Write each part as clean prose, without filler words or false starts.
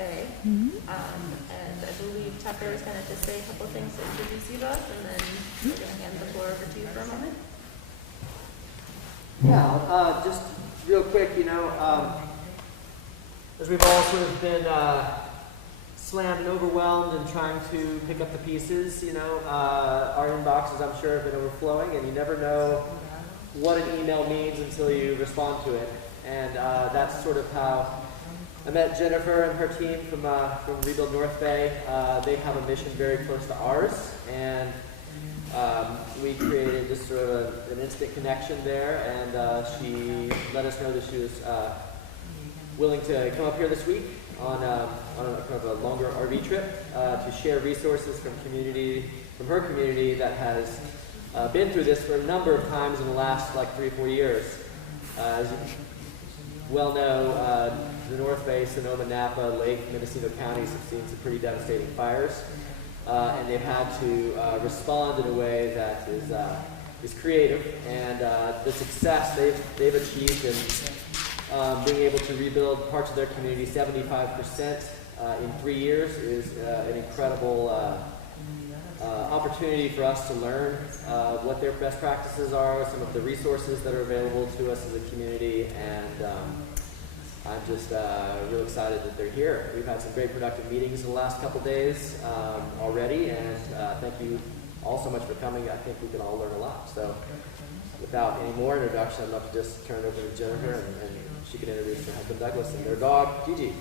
NorthBay. And I believe Tucker is going to just say a couple of things to introduce you both, and then we're going to hand the floor over to you for a moment. Yeah, just real quick, as we've all sort of been slammed and overwhelmed and trying to pick up the pieces, our inboxes, I'm sure, have been overflowing, and you never know what an email means until you respond to it. And that's sort of how I met Jennifer and her team from Rebuild NorthBay. They have a mission very close to ours, and we created just sort of an instant connection there, and she let us know that she was willing to come up here this week on a kind of a longer RV trip to share resources from her community that has been through this for a number of times in the last 3 or 4 years. As you well know, the North Bay, Sonoma, Napa, Lake, Mendocino counties have seen some pretty devastating fires, and they've had to respond in a way that is creative. And the success they've achieved in being able to rebuild parts of their community 75% in 3 years is an incredible opportunity for us to learn what their best practices are, some of the resources that are available to us as a community, and I'm just real excited that they're here. We've had some very productive meetings in the last couple days already, and thank you all so much for coming. I think we can all learn a lot. So without any more introduction, I'd love to just turn it over to Jennifer, and she can introduce her husband Douglas and their dog, Gigi.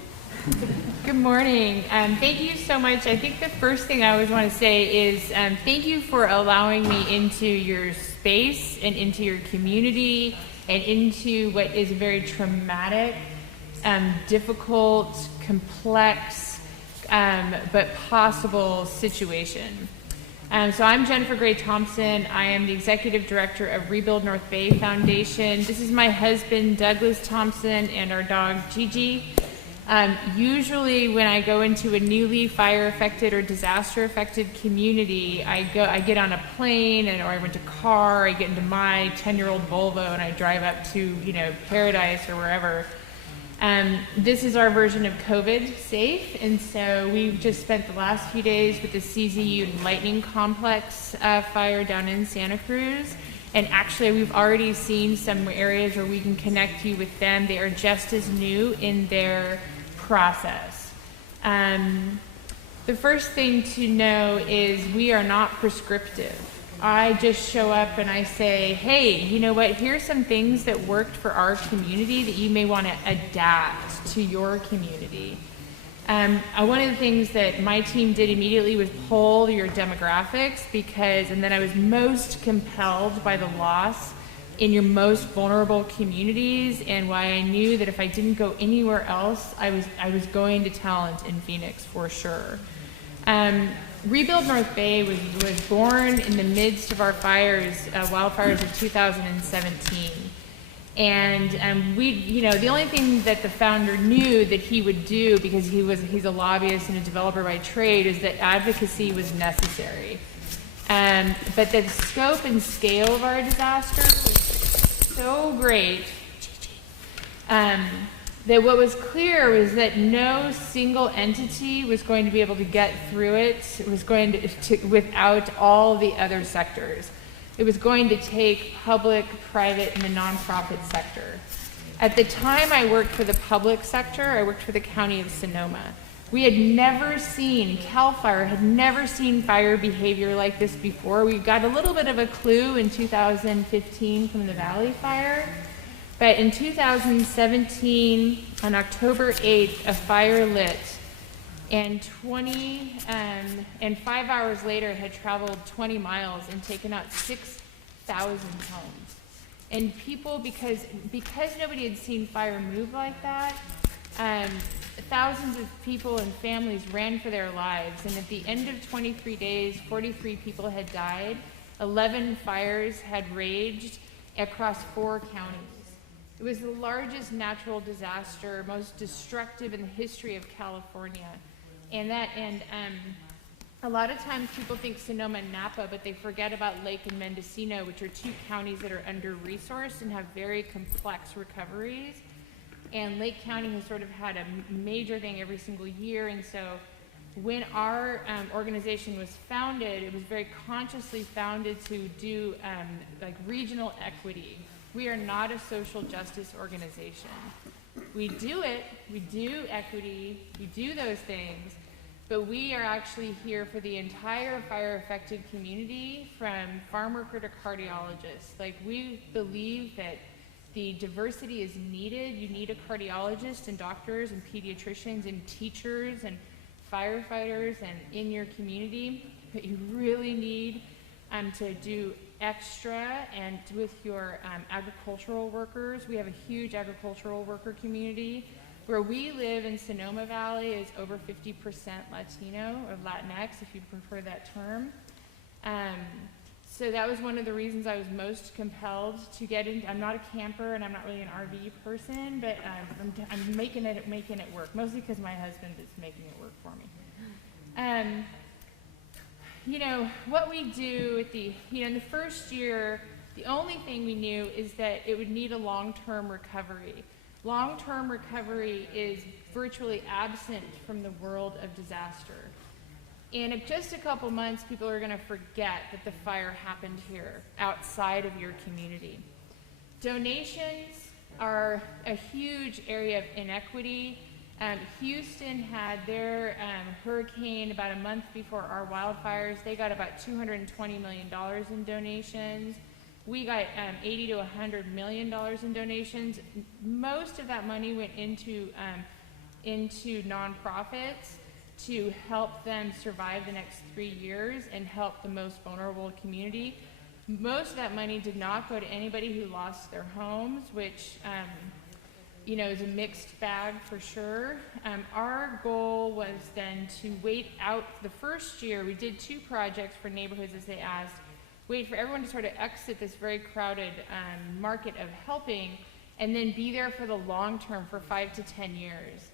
Good morning. Thank you so much. I think the first thing I always want to say is thank you for allowing me into your space and into your community and into what is a very traumatic, difficult, complex, but possible situation. So I'm Jennifer Gray Thompson. I am the Executive Director of Rebuild NorthBay Foundation. This is my husband, Douglas Thompson, and our dog, Gigi. Usually when I go into a newly fire-affected or disaster-affected community, I get on a plane or I rent a car, I get into my 10-year-old Volvo and I drive up to, Paradise or wherever. This is our version of COVID safe, and so we've just spent the last few days with the CZU Lightning Complex fire down in Santa Cruz. And actually, we've already seen some areas where we can connect you with them. They are just as new in their process. The first thing to know is we are not prescriptive. I just show up and I say, hey, you know what? Here's some things that worked for our community that you may want to adapt to your community. One of the things that my team did immediately was poll your demographics and then I was most compelled by the loss in your most vulnerable communities, and why I knew that if I didn't go anywhere else, I was going to talent in Phoenix for sure. Rebuild NorthBay was born in the midst of our wildfires of 2017. And the only thing that the founder knew that he would do, because he's a lobbyist and a developer by trade, is that advocacy was necessary. But the scope and scale of our disaster was so great that what was clear was that no single entity was going to be able to get through it. It was going to without all the other sectors. It was going to take public, private, and the nonprofit sector. At the time I worked for the public sector, I worked for the county of Sonoma. We had never seen, CAL FIRE had never seen fire behavior like this before. We got a little bit of a clue in 2015 from the Valley Fire. But in 2017, on October 8th, a fire lit, and 5 hours later had traveled 20 miles and taken out 6,000 homes. And people, because nobody had seen fire move like that, thousands of people and families ran for their lives. And at the end of 23 days, 43 people had died. 11 fires had raged across 4 counties. It was the largest natural disaster, most destructive in the history of California. And a lot of times people think Sonoma and Napa, but they forget about Lake and Mendocino, which are 2 counties that are under-resourced and have very complex recoveries. And Lake County has sort of had a major thing every single year. And so when our organization was founded, it was very consciously founded to do like regional equity. We are not a social justice organization. We do it, we do equity, we do those things, but we are actually here for the entire fire-affected community, from farm worker to cardiologist. Like, we believe that the diversity is needed. You need a cardiologist and doctors and pediatricians and teachers and firefighters and in your community, but you really need to do extra. And with your agricultural workers, we have a huge agricultural worker community. Where we live in Sonoma Valley is over 50% Latino, or Latinx, if you prefer that term. So that was one of the reasons I was most compelled to get in. I'm not a camper and I'm not really an RV person, but I'm making it work, mostly because my husband is making it work for me. You know, what we do at in the first year, the only thing we knew is that it would need a long-term recovery. Long-term recovery is virtually absent from the world of disaster. And in just a couple months, people are going to forget that the fire happened here, outside of your community. Donations are a huge area of inequity. Houston had their hurricane about a month before our wildfires. They got about $220 million in donations. We got $80 to $100 million in donations. Most of that money went into nonprofits to help them survive the next 3 years and help the most vulnerable community. Most of that money did not go to anybody who lost their homes, which you know, is a mixed bag for sure. Our goal was then to wait out the first year. We did 2 projects for neighborhoods, as they asked. Wait for everyone to sort of exit this very crowded market of helping, and then be there for the long term for 5 to 10 years.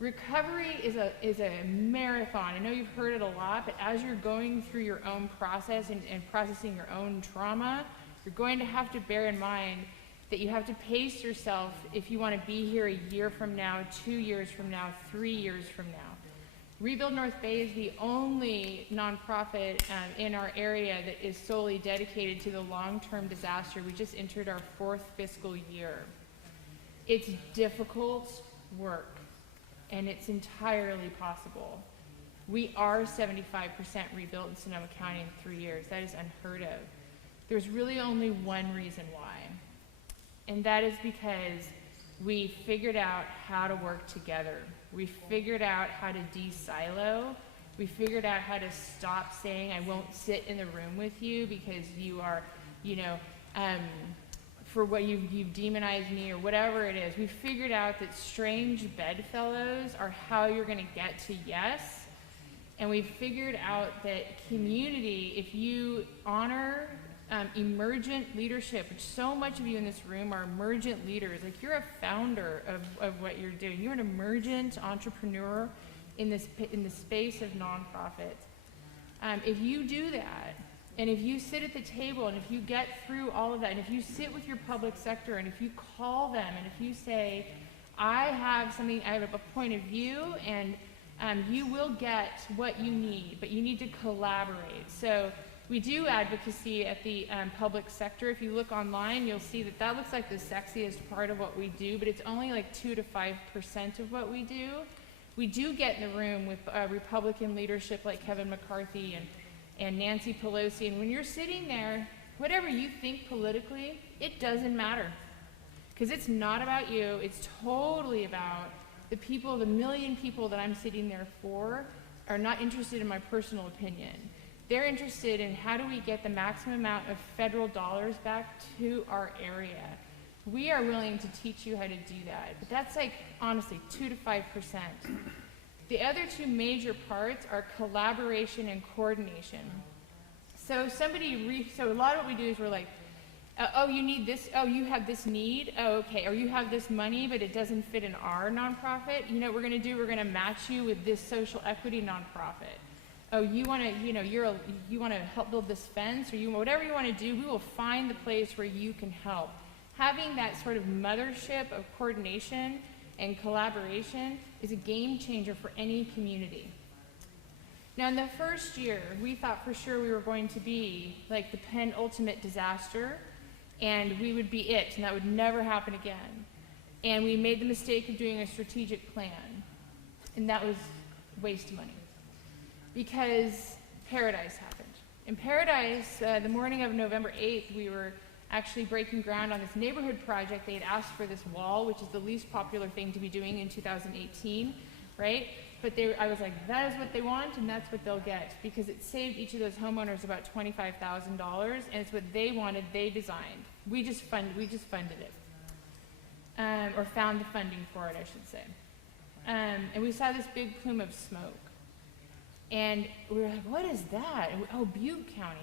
Recovery is a marathon. I know you've heard it a lot, but as you're going through your own process and processing your own trauma, you're going to have to bear in mind that you have to pace yourself if you want to be here a year from now, 2 years from now, 3 years from now. Rebuild North Bay is the only nonprofit in our area that is solely dedicated to the long-term disaster. We just entered our 4th fiscal year. It's difficult work, and it's entirely possible. We are 75% rebuilt in Sonoma County in 3 years. That is unheard of. There's really only one reason why, and that is because we figured out how to work together. We figured out how to de-silo. We figured out how to stop saying, I won't sit in the room with you because you are, you know, for what you've demonized me or whatever it is. We figured out that strange bedfellows are how you're going to get to yes. And we figured out that community, if you honor emergent leadership, which so much of you in this room are emergent leaders, like you're a founder of what you're doing. You're an emergent entrepreneur in the space of nonprofits. If you do that, and if you sit at the table, and if you get through all of that, and if you sit with your public sector, and if you call them, and if you say, I have a point of view, and you will get what you need, but you need to collaborate. So we do advocacy at the public sector. If you look online, you'll see that looks like the sexiest part of what we do, but it's only like 2 to 5% of what we do. We do get in the room with Republican leadership like Kevin McCarthy and Nancy Pelosi, and when you're sitting there, whatever you think politically, it doesn't matter. Because it's not about you, it's totally about the people, the million people that I'm sitting there for are not interested in my personal opinion. They're interested in how do we get the maximum amount of federal dollars back to our area. We are willing to teach you how to do that, but that's like, honestly, 2 to 5%. The other 2 major parts are collaboration and coordination. So so a lot of what we do is we're like, oh, you need this, oh, you have this need, oh, okay, or you have this money, but it doesn't fit in our nonprofit. You know what we're gonna do? We're gonna match you with this social equity nonprofit. Oh, you want to, you want to help build this fence, or whatever you want to do. We will find the place where you can help. Having that sort of mothership of coordination and collaboration is a game changer for any community. Now, in the first year, we thought for sure we were going to be like the penultimate disaster, and we would be it, and that would never happen again. And we made the mistake of doing a strategic plan, and that was a waste of money, because Paradise happened. In Paradise, the morning of November 8th, we were actually breaking ground on this neighborhood project. They had asked for this wall, which is the least popular thing to be doing in 2018, right? But I was like, that is what they want, and that's what they'll get, because it saved each of those homeowners about $25,000, and it's what they wanted, they designed. We just funded it, or found the funding for it, I should say. And we saw this big plume of smoke, and we were like, what is that? And Butte County.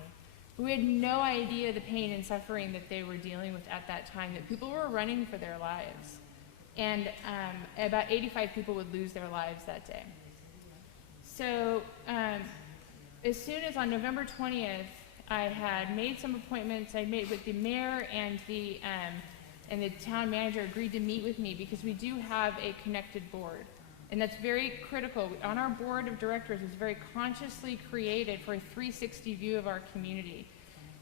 We had no idea the pain and suffering that they were dealing with at that time, that people were running for their lives. And about 85 people would lose their lives that day. So as soon as on November 20th, I had made some appointments. I made with the mayor and the town manager agreed to meet with me, because we do have a connected board. And that's very critical. On our board of directors, it's very consciously created for a 360 view of our community.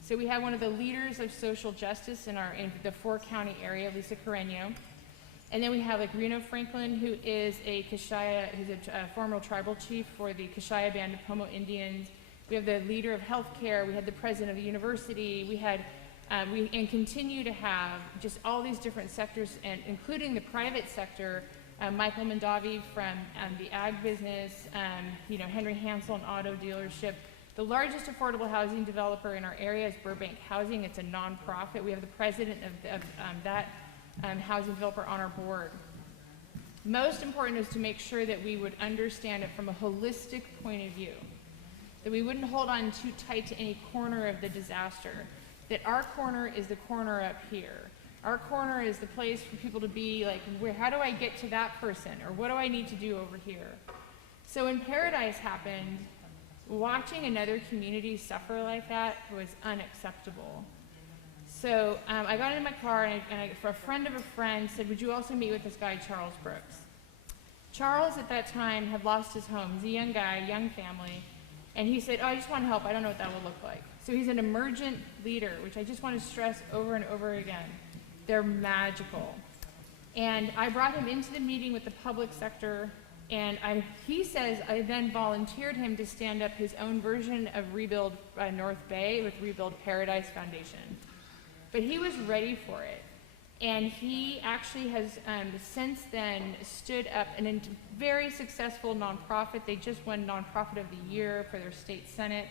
So we have one of the leaders of social justice in the 4-county area, Lisa Carreño. And then we have like Reno Franklin, who is who's a former tribal chief for the Kashaya Band of Pomo Indians. We have the leader of healthcare. We had the president of the university. We had, and continue to have just all these different sectors, and including the private sector. Michael Mondavi from the ag business, Henry Hansel, an auto dealership. The largest affordable housing developer in our area is Burbank Housing. It's a nonprofit. We have the president of that housing developer on our board. Most important is to make sure that we would understand it from a holistic point of view, that we wouldn't hold on too tight to any corner of the disaster, that our corner is the corner up here. Our corner is the place for people to be like, how do I get to that person? Or what do I need to do over here? So when Paradise happened, watching another community suffer like that was unacceptable. So I got into my car, and for a friend of a friend said, would you also meet with this guy, Charles Brooks? Charles at that time had lost his home. He's a young guy, young family. And he said, I just want to help. I don't know what that will look like. So he's an emergent leader, which I just want to stress over and over again. They're magical. And I brought him into the meeting with the public sector, and he says I then volunteered him to stand up his own version of Rebuild North Bay with Rebuild Paradise Foundation. But he was ready for it. And he actually has since then stood up a very successful nonprofit. They just won Nonprofit of the Year for their state senate.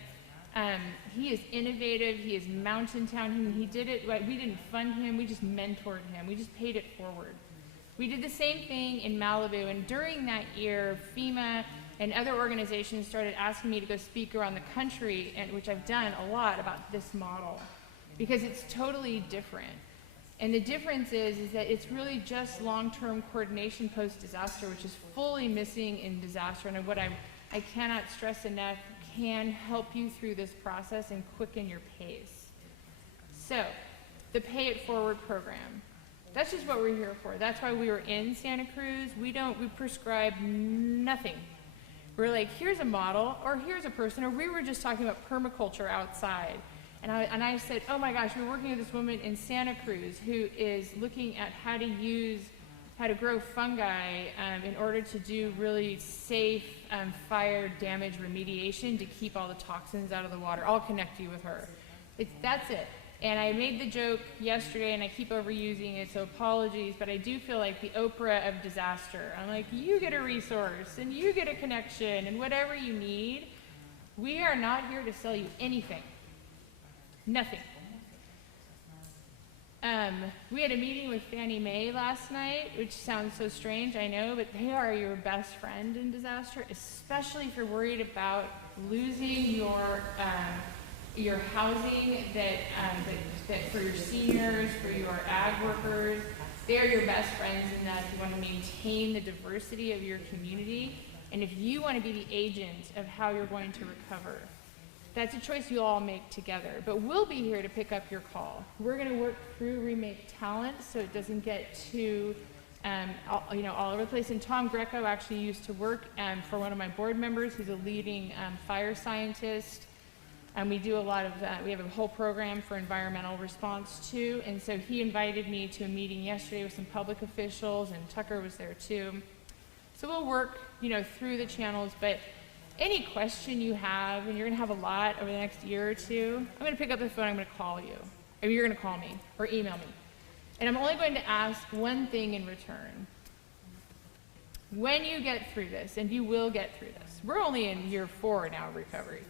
He is innovative. He is mountain town. He did it. We didn't fund him. We just mentored him. We just paid it forward. We did the same thing in Malibu. And during that year, FEMA and other organizations started asking me to go speak around the country, and which I've done a lot about this model, because it's totally different. And the difference is that it's really just long-term coordination post-disaster, which is fully missing in disaster. And what I cannot stress enough, can help you through this process and quicken your pace. So, the Pay It Forward program. That's just what we're here for. That's why we were in Santa Cruz. We prescribe nothing. We're like, here's a model, or here's a person, or we were just talking about permaculture outside. And I said, oh my gosh, we're working with this woman in Santa Cruz who is looking at how to grow fungi in order to do really safe fire damage remediation to keep all the toxins out of the water. I'll connect you with her. That's it. And I made the joke yesterday, and I keep overusing it, so apologies, but I do feel like the Oprah of disaster. I'm like, you get a resource, and you get a connection, and whatever you need. We are not here to sell you anything. Nothing. We had a meeting with Fannie Mae last night, which sounds so strange, I know, but they are your best friend in disaster, especially if you're worried about losing your housing that for your seniors, for your ag workers. They're your best friends in that you want to maintain the diversity of your community, and if you want to be the agent of how you're going to recover. That's a choice you all make together, but we'll be here to pick up your call. We're going to work through Remake Talent so it doesn't get too all over the place. And Tom Greco actually used to work for one of my board members. He's a leading fire scientist. And we do a lot of that. We have a whole program for environmental response too. And so he invited me to a meeting yesterday with some public officials, and Tucker was there too. So we'll work, through the channels, but any question you have, and you're gonna have a lot over the next year or two, I'm gonna pick up the phone, I'm gonna call you. Or you're gonna call me or email me. And I'm only going to ask one thing in return. When you get through this, and you will get through this, we're only in year 4 now of recovery.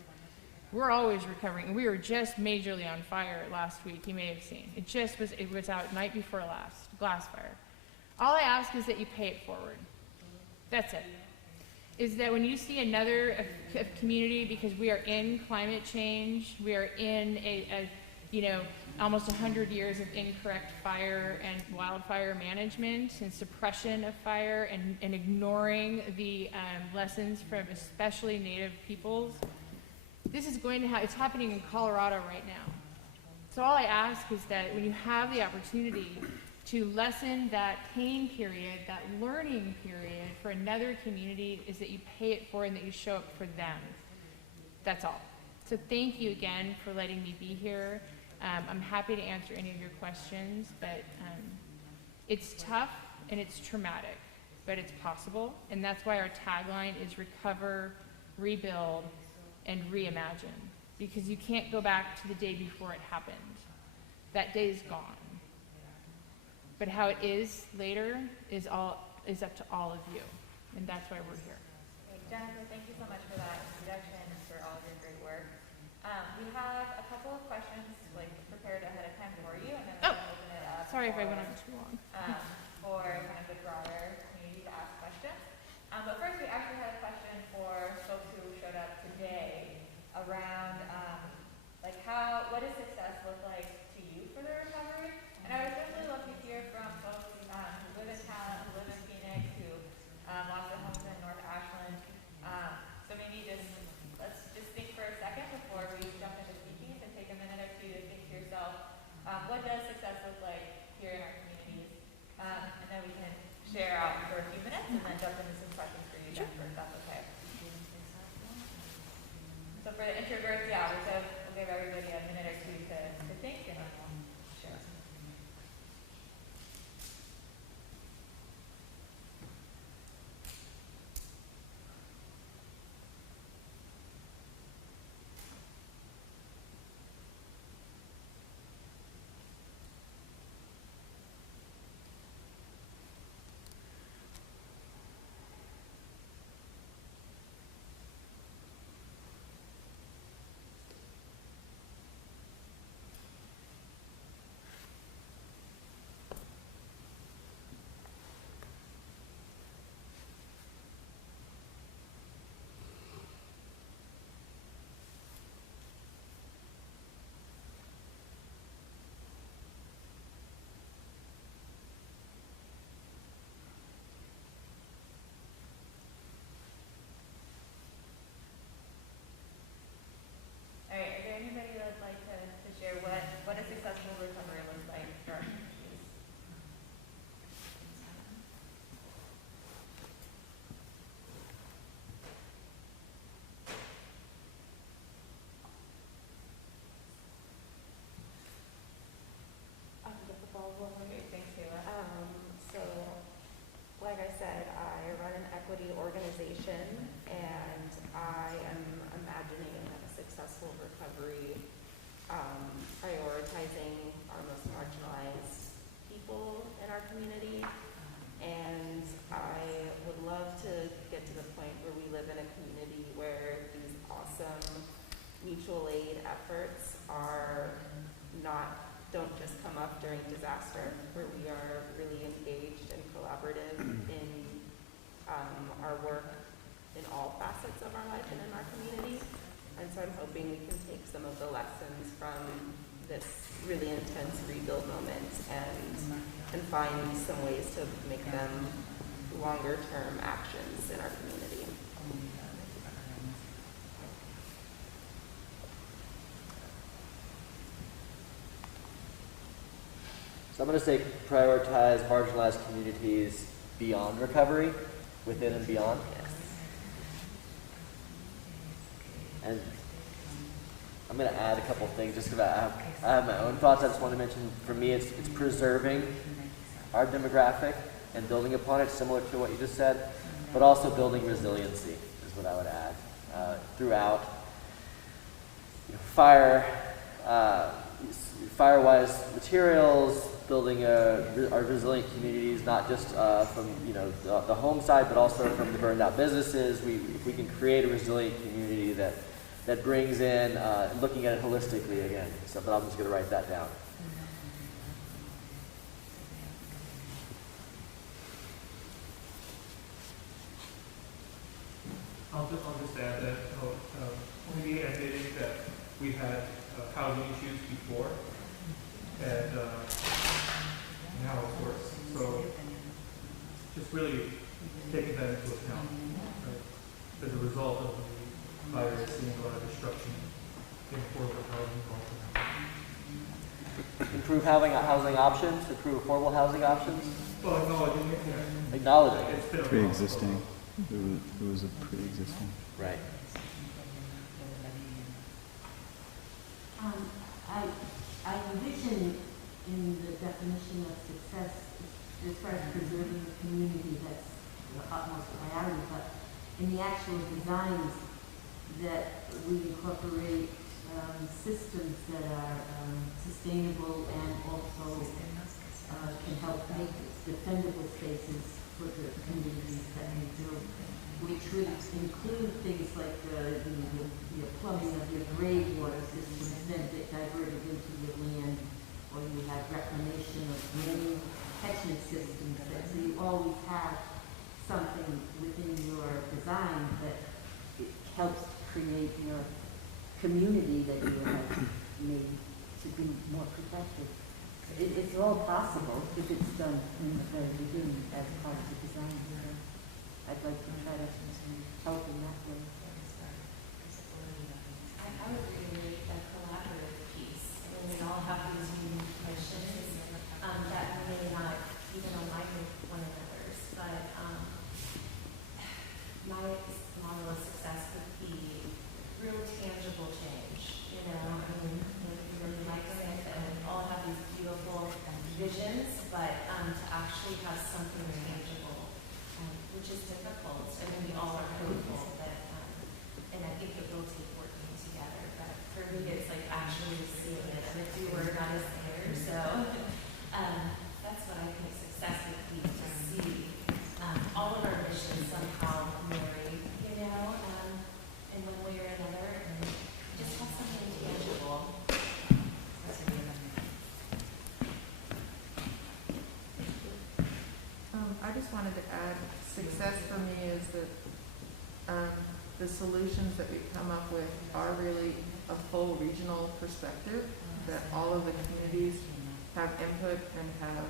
We're always recovering. We were just majorly on fire last week, you may have seen. It was out night before last, glass fire. All I ask is that you pay it forward. That's it. Is that when you see another community, because we are in climate change, we are in almost 100 years of incorrect fire and wildfire management and suppression of fire and ignoring the lessons from especially Native peoples. This is going to it's happening in Colorado right now. So all I ask is that when you have the opportunity to lessen that pain period, that learning period for another community, is that you pay it forward and that you show up for them. That's all. So thank you again for letting me be here. I'm happy to answer any of your questions, but it's tough and it's traumatic, but it's possible. And that's why our tagline is recover, rebuild, and reimagine, because you can't go back to the day before it happened. That day is gone. But how it is later is up to all of you, and that's why we're here. Hey, Jennifer, thank you so much for that introduction and for all of your great work. We have a couple of questions prepared ahead of time for you, and then we're going to open it up. Sorry if I went on too long. For kind of the broader community to ask questions. But first, we actually had a question for folks who showed up today around what does success look like to you for the recovery? And I would definitely love to hear from folks who live in town, who live in Phoenix, who lost their homes in North Ashland. So maybe let's just think for a second before we jump into speaking, and take a minute or two to think to yourself, what does success look like here in our communities? And then we can share out for a few minutes and then jump into some questions for you, Jennifer, if that's okay. So for the introverts, we'll give everybody a minute or two to think, and then we'll share. All right, is there anybody that would like to share what a successful recovery looks like for our communities? I'll get the ball rolling. Okay, thanks, Kayla. So, like I said, I run an equity organization, and I am imagining a successful recovery, prioritizing our most marginalized people in our community. And I would love to get to the point where we live in a community where these awesome mutual aid efforts don't just come up during disaster, where we are really engaged and collaborative in our work in all facets of our life and in our community. And so I'm hoping we can take some of the lessons from this really intense rebuild moment and find some ways to make them longer term actions in our community. So I'm going to say prioritize marginalized communities beyond recovery, within and beyond. And I'm going to add a couple things just because I have my own thoughts. I just want to mention, for me, it's preserving our demographic and building upon it, similar to what you just said, but also building resiliency is what I would add throughout. Fire-wise materials, building our resilient communities, not just from the home side, but also from the burned out businesses. If we can create a resilient community that brings in looking at it holistically again. So, but I'm just going to write that down. I'll just add that we admitted that we had housing issues before, and now it's worse. So just really taking that into account. Right? As a result of the fire, seeing a lot of destruction in affordable housing. Improve housing options, improve affordable housing options. Well, acknowledging it, yeah. Acknowledging it. It's been a Pre-existing. It was a pre-existing. Right. I envision in the definition of success, as far as preserving the community, that's the utmost priority, but in the actual designs that we incorporate systems that are sustainable and also can help make defendable spaces for the communities that we build, which would include things like the plumbing of your grade water systems then get diverted into your land, or you have reclamation of rain catchment systems. So you always have something within your design that it helps create your community that you have made to be more protected. It's all possible if it's done in the very beginning as part of the design. I'd like to try to help in that way. I would agree with the collaborative piece. I mean, we all have these unique missions that may not even align with one another's, but my model of success would be real tangible change. I mean, we really like it, and we all have these beautiful visions, but to actually have something tangible, which is difficult. I mean, we all are hopeful, but and I think it will take working together. But for me, it's like actually seeing it. I'm a doer, not a sayer. So that's what I think success would be, to see all of our missions somehow marry, in one way or another, and just have something tangible. I just wanted to add, success for me is that the solutions that we come up with are really a full regional perspective, that all of the communities have input and have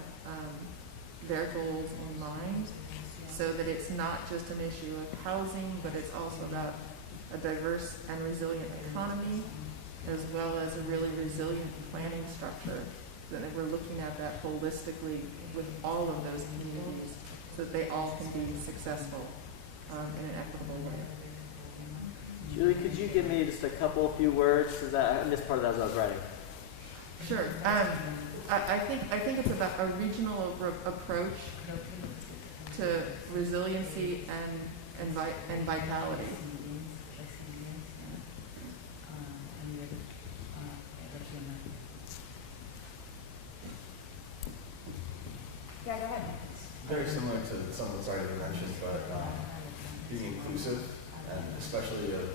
their goals in mind, so that it's not just an issue of housing, but it's also about a diverse and resilient economy, as well as a really resilient planning structure, that we're looking at that holistically with all of those communities, so that they all can be successful in an equitable way. Julie, could you give me just a few words? Because I missed part of that as I was writing. Sure. I think it's about a regional approach to resiliency and vitality. Yeah, go ahead. Very similar to some of what's already been mentioned, but being inclusive, and especially of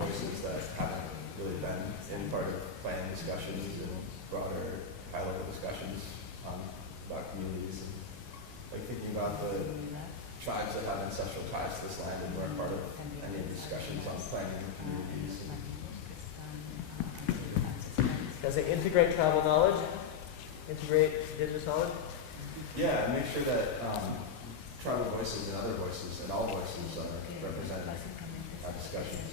voices that haven't really been in part of planning discussions and broader high-level discussions about communities. And, like thinking about the tribes that have ancestral ties to this land and were part of any of the discussions on planning communities. Does it integrate tribal knowledge? Integrate indigenous knowledge? Yeah, and make sure that tribal voices and other voices and all voices are represented in our discussions.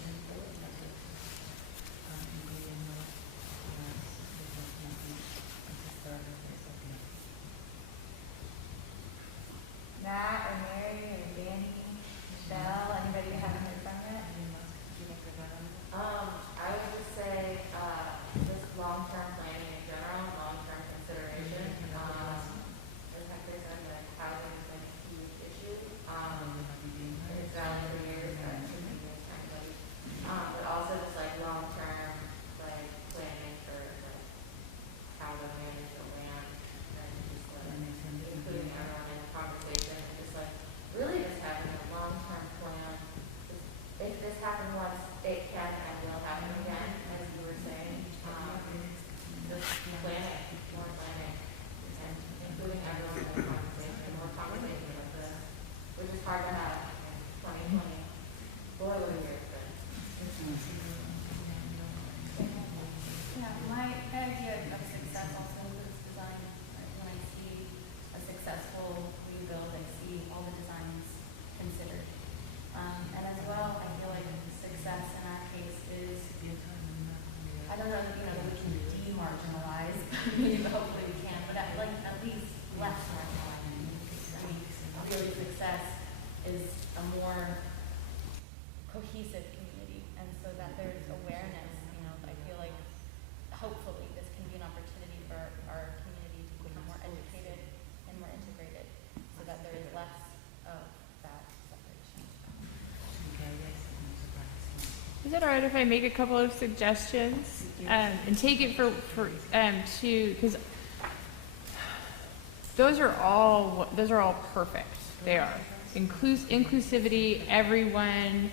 Is it all right if I make a couple of suggestions and take it because those are all perfect. They are inclusivity, everyone,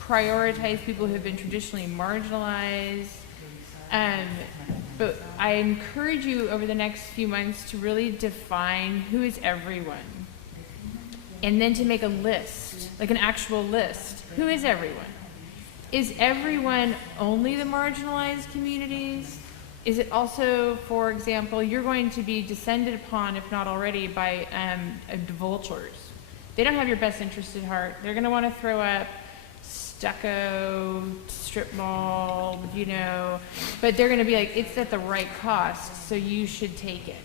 prioritize people who have been traditionally marginalized. But I encourage you over the next few months to really define who is everyone, and then to make a list, like an actual list. Who is everyone? Is everyone only the marginalized communities? Is it also, for example, you're going to be descended upon, if not already, by vultures. They don't have your best interest at heart. They're going to want to throw up stucco, strip mall, but they're going to be like, it's at the right cost, so you should take it.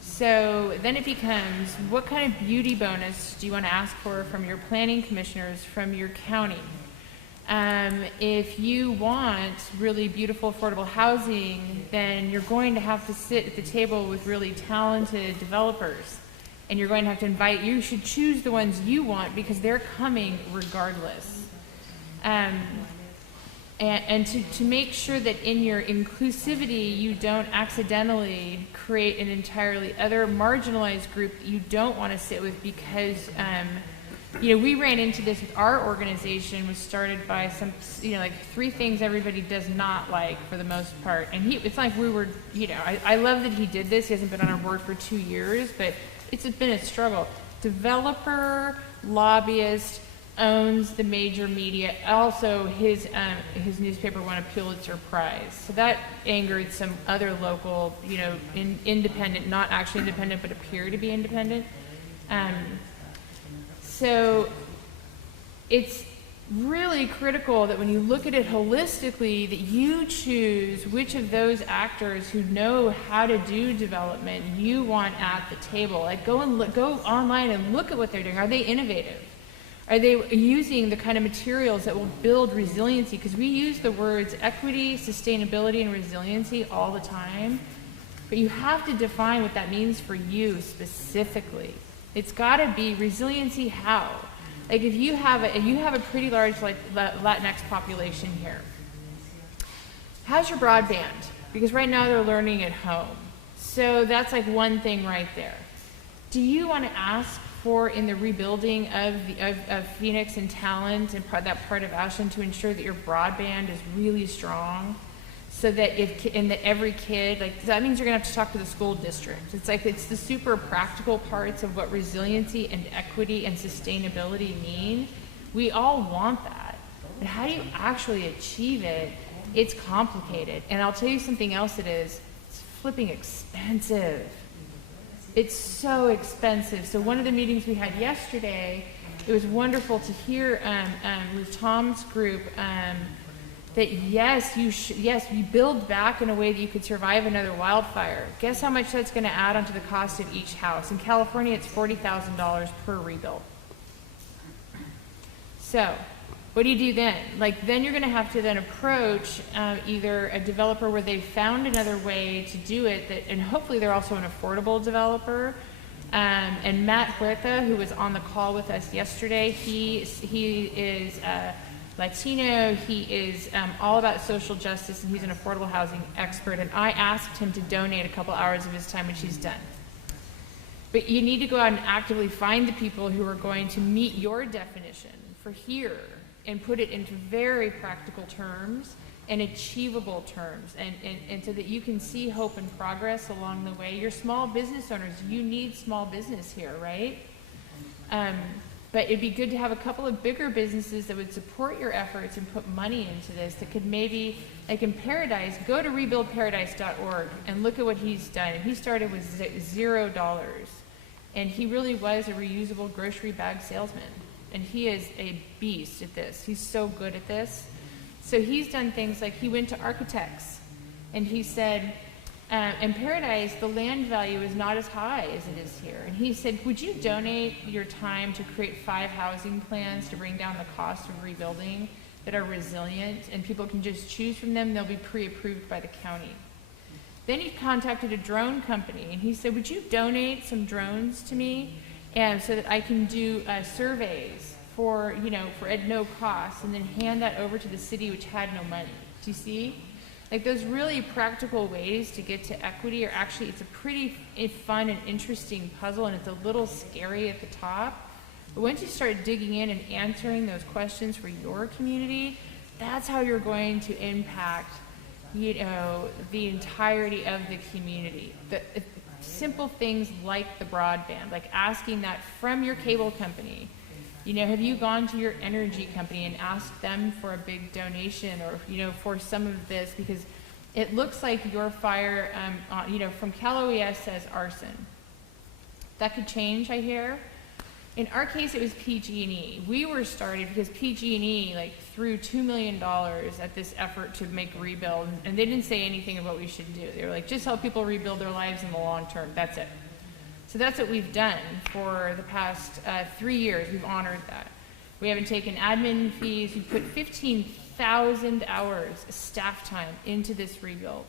So then it becomes, what kind of beauty bonus do you want to ask for from your planning commissioners, from your county? If you want really beautiful, affordable housing, then you're going to have to sit at the table with really talented developers. And you're going to have to you should choose the ones you want because they're coming regardless. And to make sure that in your inclusivity, you don't accidentally create an entirely other marginalized group that you don't want to sit with because, we ran into this with our organization, was started by some, like 3 things everybody does not like for the most part. And it's like we were, I love that he did this. He hasn't been on our board for 2 years, but it's been a struggle. Developer, lobbyist, owns the major media. Also, his newspaper won a Pulitzer Prize. So that angered some other local, independent, not actually independent, but appear to be independent. So it's really critical that when you look at it holistically, that you choose which of those actors who know how to do development you want at the table. Like go online and look at what they're doing. Are they innovative? Are they using the kind of materials that will build resiliency? Because we use the words equity, sustainability, and resiliency all the time, but you have to define what that means for you specifically. It's got to be resiliency. How? Like if you have a pretty large Latinx population here, how's your broadband? Because right now they're learning at home. So that's like one thing right there. Do you want to ask for in the rebuilding of Phoenix and Talent and that part of Ashland to ensure that your broadband is really strong? So that that every kid, that means you're gonna have to talk to the school district. It's the super practical parts of what resiliency and equity and sustainability mean. We all want that. But how do you actually achieve it? It's complicated. And I'll tell you something else it's flipping expensive. It's so expensive. So one of the meetings we had yesterday, it was wonderful to hear with Tom's group, that yes, you build back in a way that you could survive another wildfire. Guess how much that's going to add onto the cost of each house? In California, it's $40,000 per rebuild. So, what do you do then? Then you're going to have to then approach either a developer where they've found another way to do it, and hopefully they're also an affordable developer. And Matt Huerta, who was on the call with us yesterday, he is Latino, he is all about social justice, and he's an affordable housing expert, and I asked him to donate a couple hours of his time, which he's done. But you need to go out and actively find the people who are going to meet your definition for here and put it into very practical terms and achievable terms, and so that you can see hope and progress along the way. You're small business owners, you need small business here, right? But it'd be good to have a couple of bigger businesses that would support your efforts and put money into this, that could maybe, like in Paradise, go to rebuildparadise.org and look at what he's done. And he started with $0. And he really was a reusable grocery bag salesman. And he is a beast at this. He's so good at this. So he's done things like he went to architects and he said, in Paradise, the land value is not as high as it is here. And he said, would you donate your time to create 5 housing plans to bring down the cost of rebuilding that are resilient, and people can just choose from them, they'll be pre-approved by the county. Then he contacted a drone company, and he said, would you donate some drones to me so that I can do surveys for, you know, for at no cost, and then hand that over to the city which had no money. Do you see? Like, those really practical ways to get to equity are actually, it's a pretty fun and interesting puzzle, and it's a little scary at the top. But once you start digging in and answering those questions for your community, that's how you're going to impact, you know, the entirety of the community. The simple things like the broadband, like asking that from your cable company. You know, have you gone to your energy company and asked them for a big donation, or, you know, for some of this, because it looks like your fire, you know, from Cal OES says arson. That could change, I hear. In our case, it was PG&E. We were started because PG&E like threw $2 million at this effort to make rebuild, and they didn't say anything about what we should do. They were like, just help people rebuild their lives in the long term. That's it. So that's what we've done for the past 3 years. We've honored that. We haven't taken admin fees. We put 15,000 hours of staff time into this rebuild.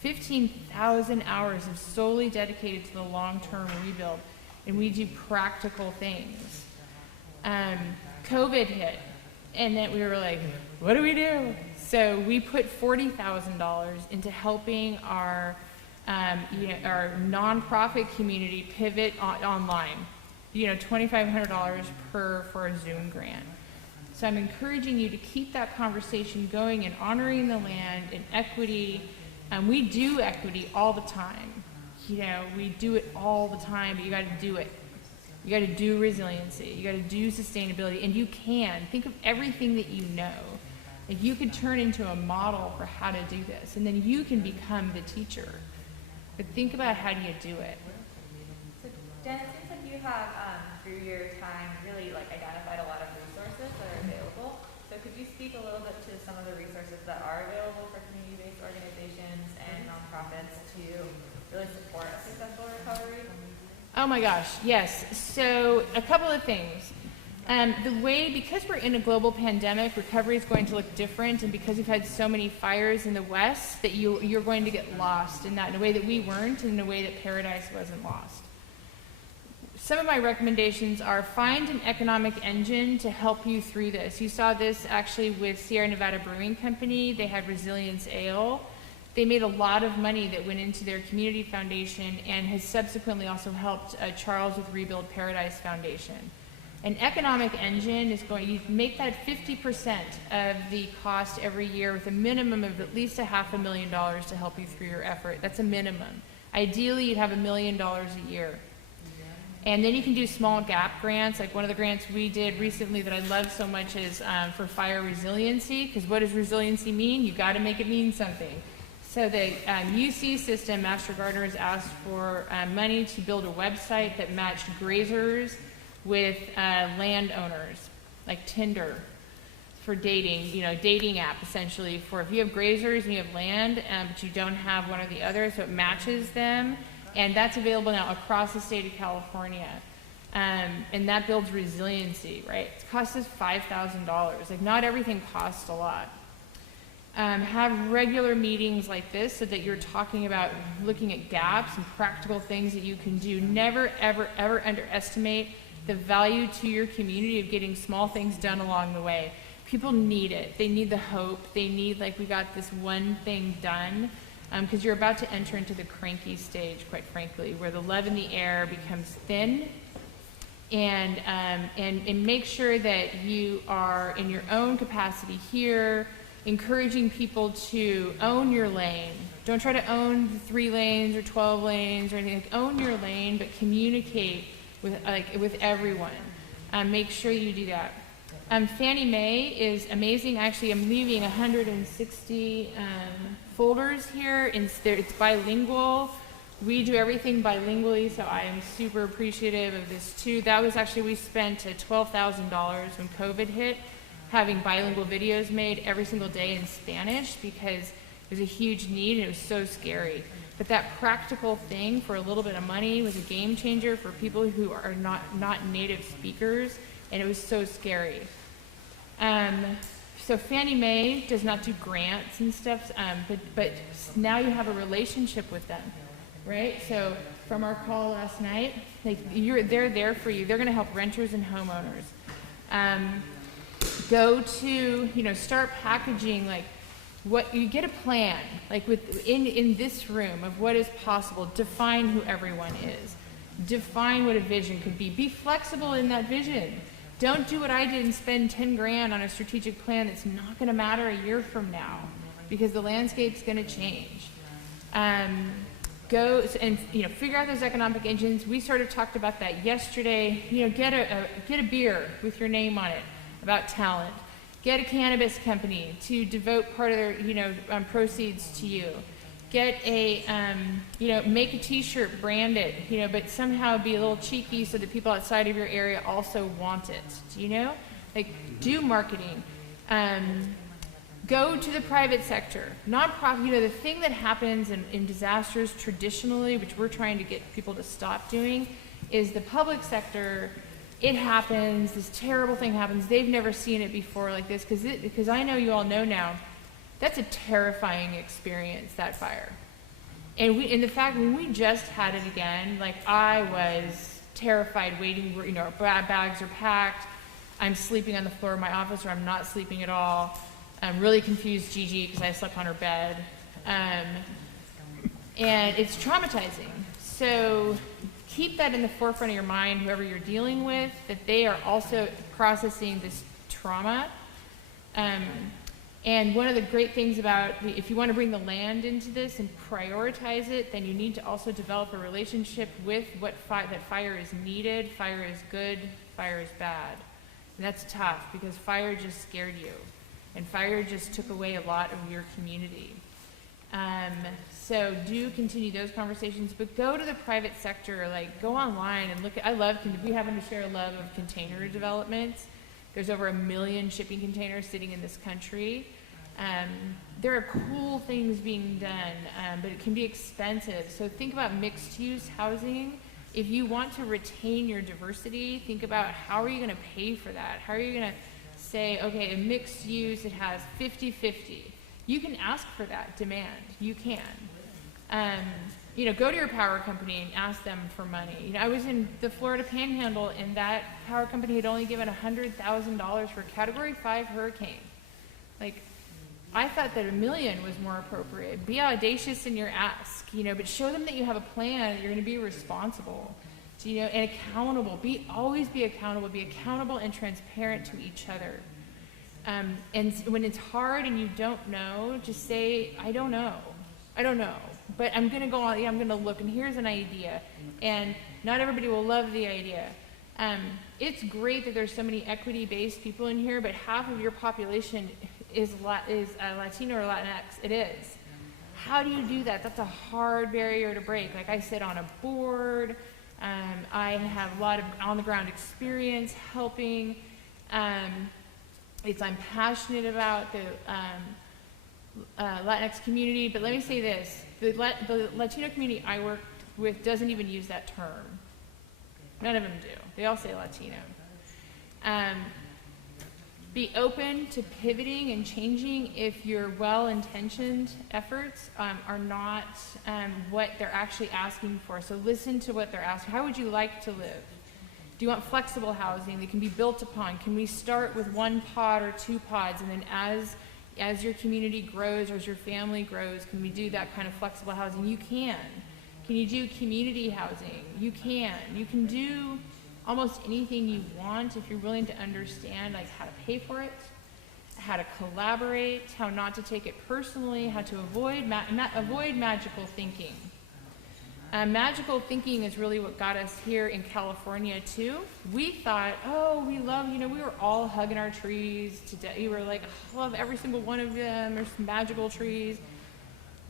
15,000 hours of solely dedicated to the long-term rebuild. And we do practical things. COVID hit, and then we were like, what do we do? So we put $40,000 into helping our you know, our nonprofit community pivot online. You know, $2,500 for a Zoom grant. So I'm encouraging you to keep that conversation going and honoring the land and equity. We do equity all the time. You know, we do it all the time, but you got to do it. You got to do resiliency. You got to do sustainability, and you can. Think of everything that you know. Like, you could turn into a model for how to do this, and then you can become the teacher. But think about how do you do it. So, Jen, it seems like you have, through your time, really like identified a lot of resources that are available. So could you speak a little bit to some of the resources that are available for community-based organizations and nonprofits to really support a successful recovery? Oh my gosh, yes. So a couple of things. The way, because we're in a global pandemic, recovery is going to look different, and because we've had so many fires in the West, that you're going to get lost in that, in a way that we weren't, and in a way that Paradise wasn't lost. Some of my recommendations are find an economic engine to help you through this. You saw this actually with Sierra Nevada Brewing Company. They had Resilience Ale. They made a lot of money that went into their community foundation and has subsequently also helped Charles with Rebuild Paradise Foundation. An economic engine is going, you make that 50% of the cost every year with a minimum of at least $500,000 to help you through your effort. That's a minimum. Ideally, you'd have $1 million a year. And then you can do small gap grants, like one of the grants we did recently that I love so much is for fire resiliency, because what does resiliency mean? You got to make it mean something. So the UC system, Master Gardener, has asked for money to build a website that matched grazers with landowners, like Tinder for dating, you know, dating app essentially for if you have grazers and you have land, but you don't have one or the other, so it matches them. And that's available now across the state of California. And that builds resiliency, right? It costs us $5,000. Like, not everything costs a lot. Have regular meetings like this so that you're talking about looking at gaps and practical things that you can do. Never, ever, ever underestimate the value to your community of getting small things done along the way. People need it. They need the hope. They need, like, we got this one thing done. Because you're about to enter into the cranky stage, quite frankly, where the love in the air becomes thin, and make sure that you are in your own capacity here, encouraging people to own your lane. Don't try to own 3 lanes or 12 lanes or anything. Like, own your lane, but communicate with everyone. Make sure you do that. Fannie Mae is amazing. Actually, I'm leaving 160 folders here. It's bilingual. We do everything bilingually, so I am super appreciative of this too. That was actually, we spent $12,000 when COVID hit, having bilingual videos made every single day in Spanish, because there's a huge need and it was so scary. But that practical thing for a little bit of money was a game changer for people who are not native speakers, and it was so scary. So Fannie Mae does not do grants and stuff, but now you have a relationship with them, right? So from our call last night, like, they're there for you. They're going to help renters and homeowners. Go to, start packaging, like, what you get a plan, like in this room of what is possible. Define who everyone is. Define what a vision could be. Be flexible in that vision. Don't do what I did and spend 10 grand on a strategic plan that's not going to matter a year from now, because the landscape's going to change. Go and figure out those economic engines. We sort of talked about that yesterday. Get a beer with your name on it about talent. Get a cannabis company to devote part of their proceeds to you. Get a make a T-shirt, brand it, but somehow be a little cheeky so that people outside of your area also want it. Like, do marketing. Go to the private sector, nonprofit. The thing that happens in disasters traditionally, which we're trying to get people to stop doing, is the public sector. It happens. This terrible thing happens. They've never seen it before like this, because I know you all know now. That's a terrifying experience, that fire. And the fact when we just had it again, like, I was terrified, waiting. Bags are packed. I'm sleeping on the floor of my office, or I'm not sleeping at all. I'm really confused Gigi because I slept on her bed. And it's traumatizing. So keep that in the forefront of your mind, whoever you're dealing with, that they are also processing this trauma. And one of the great things about, if you want to bring the land into this and prioritize it, then you need to also develop a relationship with that fire is needed, fire is good, fire is bad. And that's tough, because fire just scared you. And fire just took away a lot of your community. So do continue those conversations, but go to the private sector, like, go online and look at, we happen to share a love of container developments. There's over 1 million shipping containers sitting in this country. There are cool things being done, but it can be expensive. So think about mixed use housing. If you want to retain your diversity, think about, how are you going to pay for that? How are you going to say, okay, a mixed use, it has 50-50. You can ask for that demand. You can. Go to your power company and ask them for money. I was in the Florida Panhandle, and that power company had only given $100,000 for a Category 5 hurricane. Like, I thought that $1 million was more appropriate. Be audacious in your ask, but show them that you have a plan, that you're going to be responsible, and accountable. Always be accountable. Be accountable and transparent to each other. And when it's hard and you don't know, just say, I don't know, but I'm going to go on, I'm going to look, and here's an idea. And not everybody will love the idea. It's great that there's so many equity-based people in here, but half of your population is Latino or Latinx. It is. How do you do that? That's a hard barrier to break. Like, I sit on a board. I have a lot of on-the-ground experience helping. I'm passionate about the Latinx community, but let me say this. The Latino community I work with doesn't even use that term. None of them do. They all say Latino. Be open to pivoting and changing if your well-intentioned efforts are not what they're actually asking for. So listen to what they're asking. How would you like to live? Do you want flexible housing that can be built upon? Can we start with 1 pod or 2 pods, and then as your community grows or as your family grows, can we do that kind of flexible housing? You can. Can you do community housing? You can. You can do almost anything you want if you're willing to understand, like, how to pay for it, how to collaborate, how not to take it personally, how to avoid magical thinking. Magical thinking is really what got us here in California too. We thought, we love, we were all hugging our trees today. We were like, I love every single one of them. There's magical trees.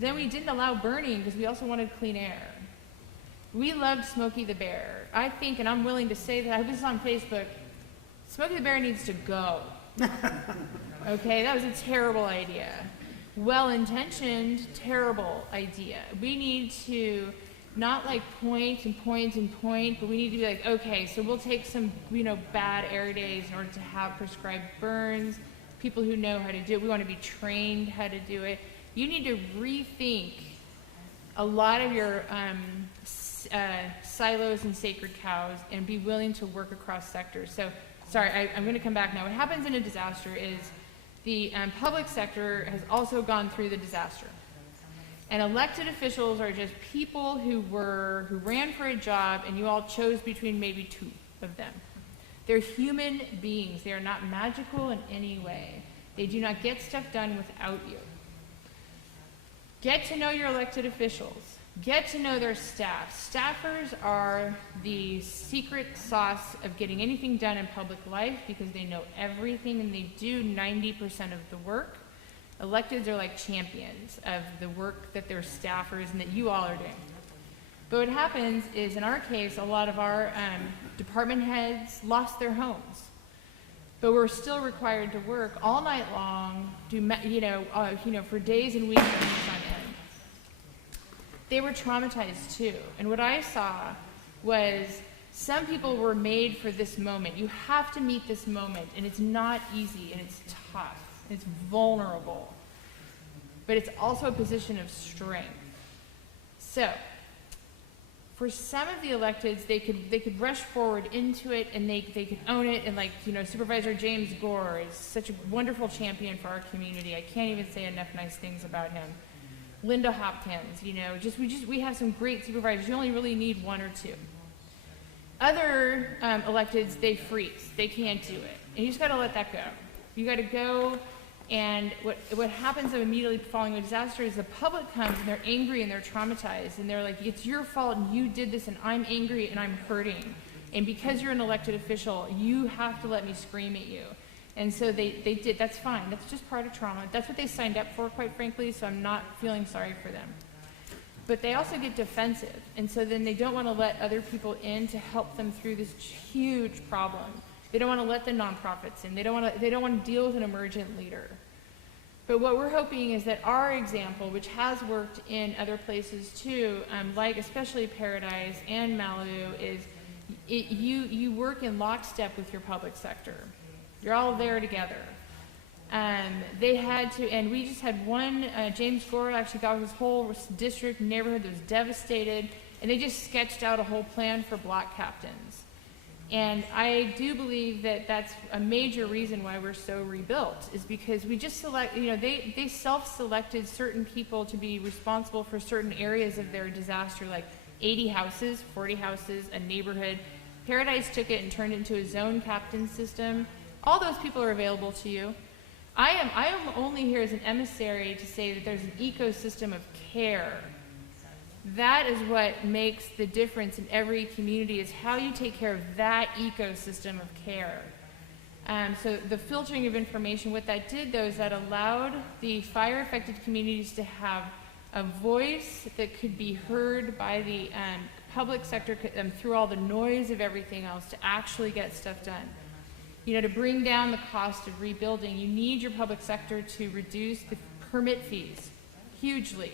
Then we didn't allow burning because we also wanted clean air. We loved Smokey the Bear. I think, and I'm willing to say that, I was on Facebook, Smokey the Bear needs to go. Okay, that was a terrible idea. Well-intentioned, terrible idea. We need to not like point and point and point, but we need to be like, okay, so we'll take some, bad air days in order to have prescribed burns, people who know how to do it. We want to be trained how to do it. You need to rethink a lot of your silos and sacred cows and be willing to work across sectors. So I'm going to come back now. What happens in a disaster is the public sector has also gone through the disaster. And elected officials are just people who ran for a job, and you all chose between maybe two of them. They're human beings. They are not magical in any way. They do not get stuff done without you. Get to know your elected officials. Get to know their staff. Staffers are the secret sauce of getting anything done in public life because they know everything and they do 90% of the work. Electeds are like champions of the work that their staffers and that you all are doing. But what happens is, in our case, a lot of our department heads lost their homes. But we're still required to work all night long, for days and weeks on end. They were traumatized too. And what I saw was some people were made for this moment. You have to meet this moment, and it's not easy, and it's tough, and it's vulnerable. But it's also a position of strength. So, for some of the electeds, they could rush forward into it, and they could own it, and Supervisor James Gore is such a wonderful champion for our community. I can't even say enough nice things about him. Linda Hopkins, we have some great supervisors. You only really need one or two. Other electeds, they freeze. They can't do it. And you just got to let that go. You got to go, and what happens immediately following a disaster is the public comes, and they're angry, and they're traumatized, and they're like, it's your fault, and you did this, and I'm angry, and I'm hurting. And because you're an elected official, you have to let me scream at you. And so they did. That's fine. That's just part of trauma. That's what they signed up for, quite frankly, so I'm not feeling sorry for them. But they also get defensive, and so then they don't want to let other people in to help them through this huge problem. They don't want to let the nonprofits in. They don't want to deal with an emergent leader. But what we're hoping is that our example, which has worked in other places too, like especially Paradise and Malibu, is you work in lockstep with your public sector. You're all there together. They had to, and we just had one, James Gore actually got his whole district neighborhood that was devastated, and they just sketched out a whole plan for block captains. And I do believe that that's a major reason why we're so rebuilt, is because we just they self-selected certain people to be responsible for certain areas of their disaster, like 80 houses, 40 houses, a neighborhood. Paradise took it and turned it into a zone captain system. All those people are available to you. I am only here as an emissary to say that there's an ecosystem of care. That is what makes the difference in every community, is how you take care of that ecosystem of care. So the filtering of information, what that did though is that allowed the fire-affected communities to have a voice that could be heard by the public sector through all the noise of everything else to actually get stuff done. To bring down the cost of rebuilding, you need your public sector to reduce the permit fees hugely.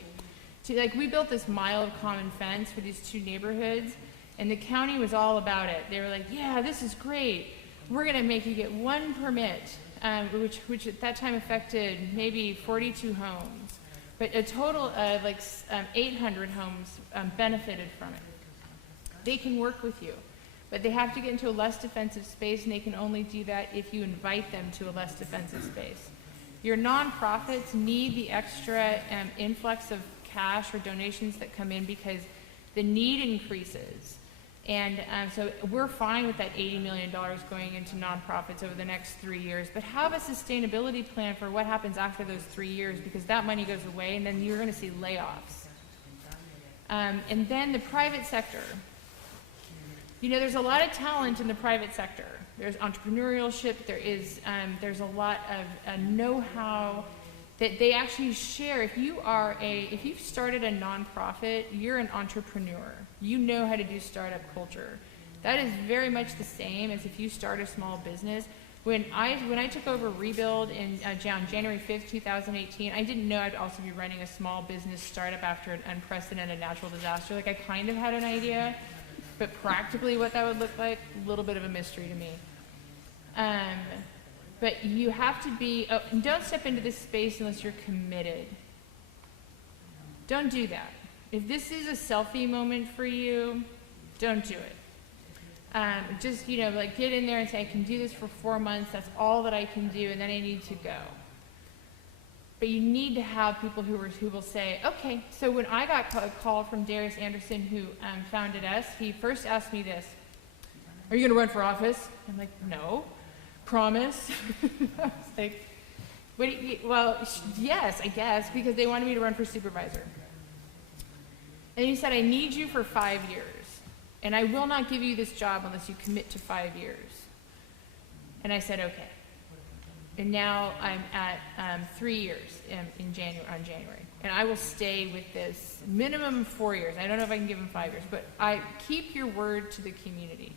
We built this mile of common fence for these two neighborhoods, and the county was all about it. They were like, yeah, this is great. We're going to make you get one permit, which at that time affected maybe 42 homes. But a total of 800 homes benefited from it. They can work with you, but they have to get into a less defensive space, and they can only do that if you invite them to a less defensive space. Your nonprofits need the extra influx of cash or donations that come in because the need increases. And so we're fine with that $80 million going into nonprofits over the next 3 years, but have a sustainability plan for what happens after those 3 years, because that money goes away and then you're going to see layoffs. And then the private sector. There's a lot of talent in the private sector. There's entrepreneurship, there's a lot of know-how that they actually share. If you've started a nonprofit, you're an entrepreneur. You know how to do startup culture. That is very much the same as if you start a small business. When I took over Rebuild on January 5th, 2018, I didn't know I'd also be running a small business startup after an unprecedented natural disaster. I kind of had an idea, but practically what that would look like, a little bit of a mystery to me. But you have to be, don't step into this space unless you're committed. Don't do that. If this is a selfie moment for you, don't do it. Just, you know, like get in there and say, I can do this for 4 months, that's all that I can do, and then I need to go. But you need to have people who will say, okay, so when I got a call from Darius Anderson, who founded us, he first asked me this, are you gonna run for office? I'm like, no. Promise? I was like, what do you, well, yes, I guess, because they wanted me to run for supervisor. And he said, I need you for 5 years, and I will not give you this job unless you commit to 5 years. And I said, okay. And now I'm at 3 years on January. And I will stay with this minimum 4 years. I don't know if I can give them 5 years, but I keep your word to the community.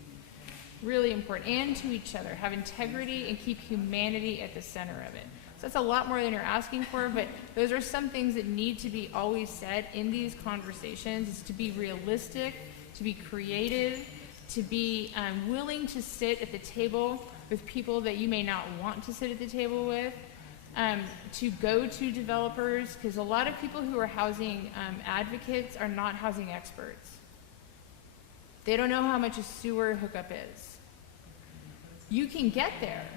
Really important. And to each other. Have integrity and keep humanity at the center of it. So that's a lot more than you're asking for, but those are some things that need to be always said in these conversations, is to be realistic, to be creative, to be willing to sit at the table with people that you may not want to sit at the table with, to go to developers, because a lot of people who are housing advocates are not housing experts. They don't know how much a sewer hookup is. You can get there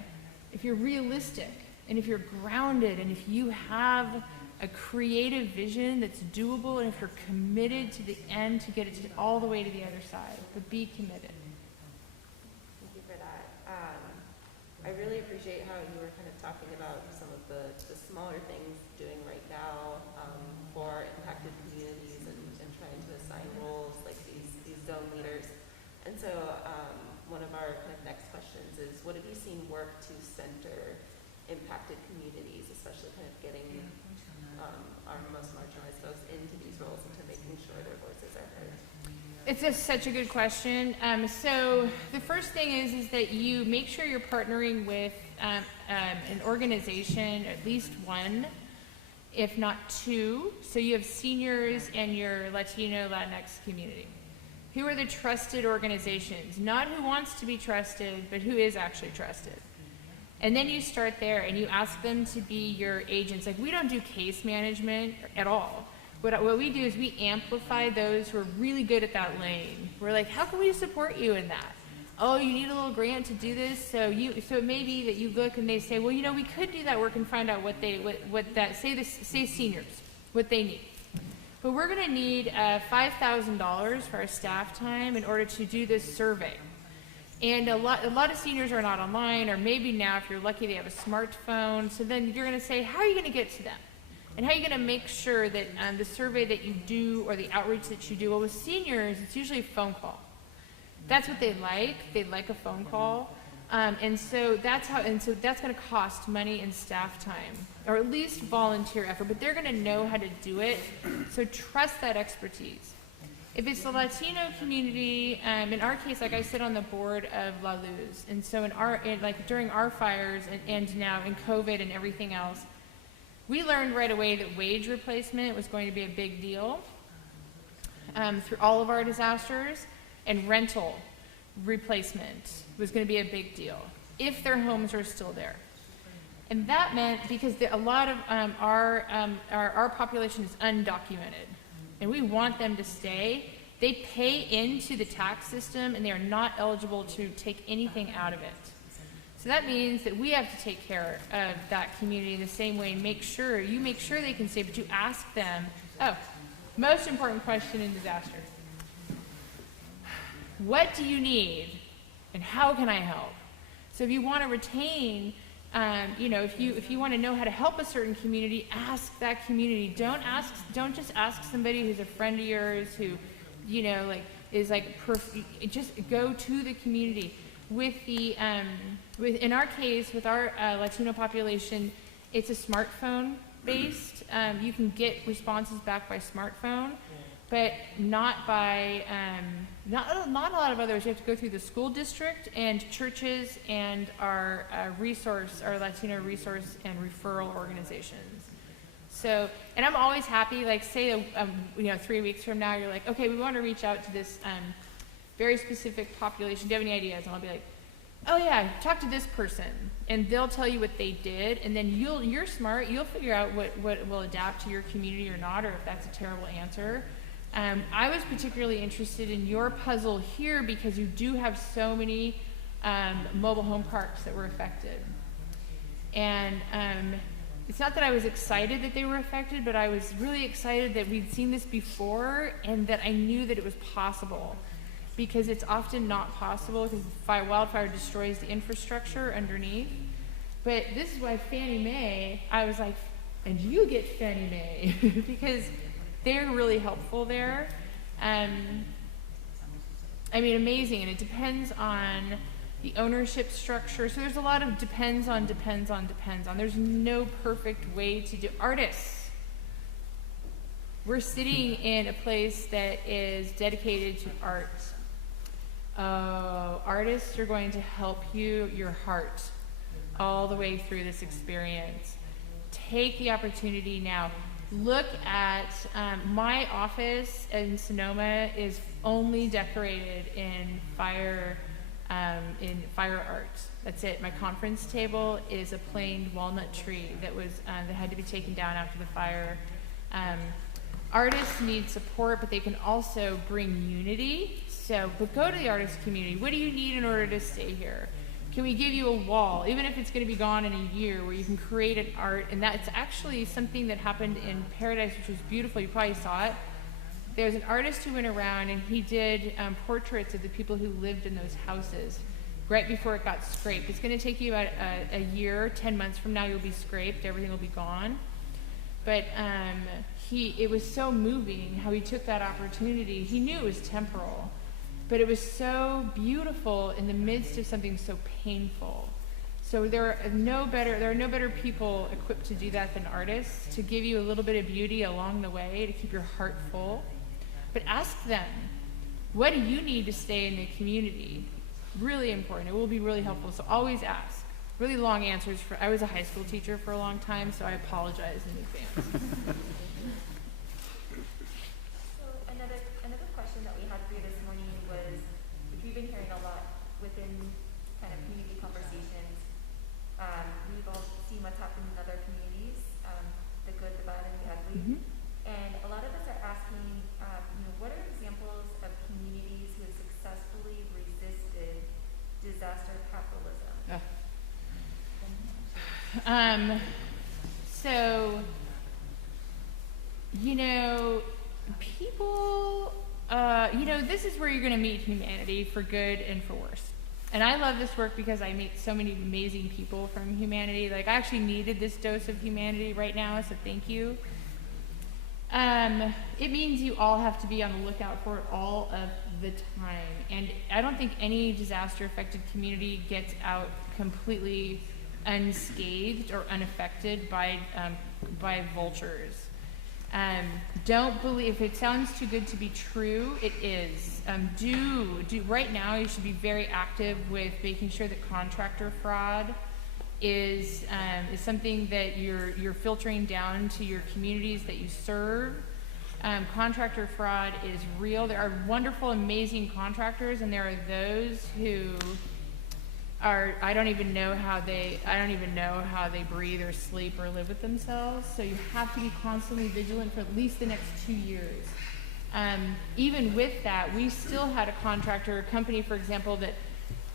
if you're realistic, and if you're grounded, and if you have a creative vision that's doable, and if you're committed to the end to get it all the way to the other side. But be committed. Thank you for that. I really appreciate how you were kind of talking about some of the smaller things doing right now for impacted communities and trying to assign roles like these zone leaders. And so one of our kind of next questions is, what have you seen work to center impacted communities, especially kind of getting our most marginalized folks into these roles and to making sure their voices are heard? It's such a good question. So the first thing is that you make sure you're partnering with an organization, at least one, if not two. So you have seniors and your Latino, Latinx community. Who are the trusted organizations? Not who wants to be trusted, but who is actually trusted. And then you start there and you ask them to be your agents. Like, we don't do case management at all. What we do is we amplify those who are really good at that lane. We're like, how can we support you in that? Oh, you need a little grant to do this? So it may be that you look and they say, well, you know, we could do that work and find out say seniors, what they need. But we're gonna need $5,000 for our staff time in order to do this survey. And a lot of seniors are not online, or maybe now, if you're lucky, they have a smartphone. So then you're going to say, how are you going to get to them? And how are you going to make sure that the survey that you do or the outreach that you do, well, with seniors, it's usually a phone call. That's what they like. They like a phone call. And so that's going to cost money and staff time, or at least volunteer effort, but they're going to know how to do it. So trust that expertise. If it's the Latino community, in our case, like I sit on the board of La Luz, and so during our fires and now in COVID and everything else, we learned right away that wage replacement was going to be a big deal through all of our disasters, and rental replacement was going to be a big deal if their homes are still there. And that meant, because a lot of our population is undocumented, and we want them to stay, they pay into the tax system and they are not eligible to take anything out of it. So that means that we have to take care of that community the same way and make sure they can stay, but you ask them, most important question in disaster. What do you need and how can I help? So if you want to retain if you want to know how to help a certain community, ask that community. Don't just ask somebody who's a friend of yours who, just go to the community. In our case, with our Latino population, it's a smartphone based. You can get responses back by smartphone, but not by not a lot of others. You have to go through the school district and churches and our Latino resource and referral organizations. So, and I'm always happy, like say 3 weeks from now, you're like, okay, we want to reach out to this very specific population. Do you have any ideas? And I'll be like, oh yeah, talk to this person, and they'll tell you what they did, and then you're smart, you'll figure out what will adapt to your community or not, or if that's a terrible answer. I was particularly interested in your puzzle here because you do have so many mobile home parks that were affected. And it's not that I was excited that they were affected, but I was really excited that we'd seen this before and that I knew that it was possible, because it's often not possible because wildfire destroys the infrastructure underneath. But this is why Fannie Mae, I was like, and you get Fannie Mae, because they're really helpful there. I mean, amazing, and it depends on the ownership structure. So there's a lot of depends on. There's no perfect way to do. Artists. We're sitting in a place that is dedicated to art. Artists are going to help your heart, all the way through this experience. Take the opportunity now. Look at my office in Sonoma is only decorated in fire art. That's it. My conference table is a plain walnut tree that had to be taken down after the fire. Artists need support, but they can also bring unity. But go to the artist community. What do you need in order to stay here? Can we give you a wall, even if it's going to be gone in a year, where you can create an art? And that's actually something that happened in Paradise, which was beautiful. You probably saw it. There's an artist who went around and he did portraits of the people who lived in those houses right before it got scraped. It's going to take you about a year, 10 months from now, you'll be scraped. Everything will be gone. But it was so moving how he took that opportunity. He knew it was temporal, but it was so beautiful in the midst of something so painful. So there are no better people equipped to do that than artists, to give you a little bit of beauty along the way, to keep your heart full. But ask them, what do you need to stay in the community? Really important. It will be really helpful. So always ask. Really long answers. I was a high school teacher for a long time, so I apologize in advance. So another question that we had for you this morning was, which we've been hearing a lot within kind of community conversations. We've all seen what's happened in other communities, the good, the bad, and the ugly. Mm-hmm. And a lot of us are asking, what are examples of communities who have successfully resisted disaster capitalism? So, people, this is where you're going to meet humanity for good and for worse. And I love this work because I meet so many amazing people from humanity. Like, I actually needed this dose of humanity right now, so thank you. It means you all have to be on the lookout for it all of the time. And I don't think any disaster-affected community gets out completely unscathed or unaffected by vultures. Don't believe, if it sounds too good to be true, it is. Right now you should be very active with making sure that contractor fraud is something that you're filtering down to your communities that you serve. Contractor fraud is real. There are wonderful, amazing contractors, and there are those who I don't even know how they breathe or sleep or live with themselves. So you have to be constantly vigilant for at least the next 2 years. Even with that, we still had a company, for example, that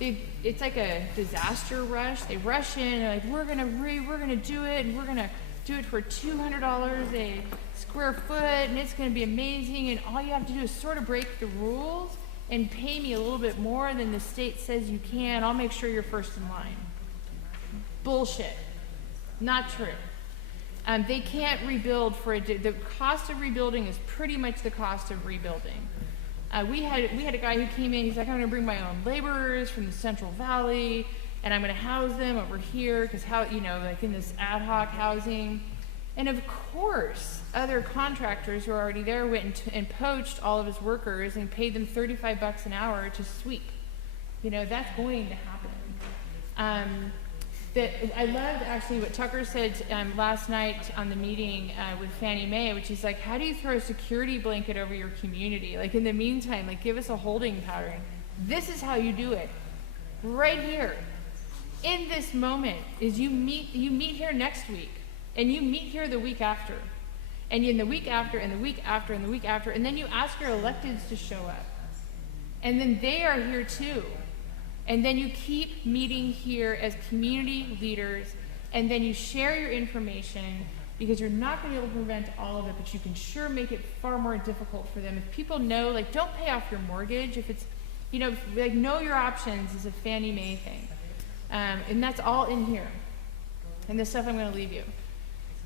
it's like a disaster rush. They rush in, they're like, we're gonna do it, and we're gonna do it for $200 a square foot, and it's gonna be amazing. And all you have to do is sort of break the rules and pay me a little bit more than the state says you can. I'll make sure you're first in line. Bullshit. Not true. They can't rebuild the cost of rebuilding is pretty much the cost of rebuilding. We had a guy who came in, he's like, I'm gonna bring my own laborers from the Central Valley, and I'm gonna house them over here, because like in this ad hoc housing. And of course, other contractors who are already there went and poached all of his workers and paid them $35 an hour to sweep. That's going to happen. I loved actually what Tucker said last night on the meeting with Fannie Mae, which is like, how do you throw a security blanket over your community? Like, in the meantime, like, give us a holding pattern. This is how you do it. Right here. In this moment is you meet here next week, and you meet here the week after. And in the week after, and the week after, and the week after, and then you ask your electeds to show up. And then they are here too. And then you keep meeting here as community leaders, and then you share your information, because you're not going to be able to prevent all of it, but you can sure make it far more difficult for them. If people know, like, don't pay off your mortgage. If it's, you know, like, know your options is a Fannie Mae thing. And that's all in here. And the stuff I'm going to leave you.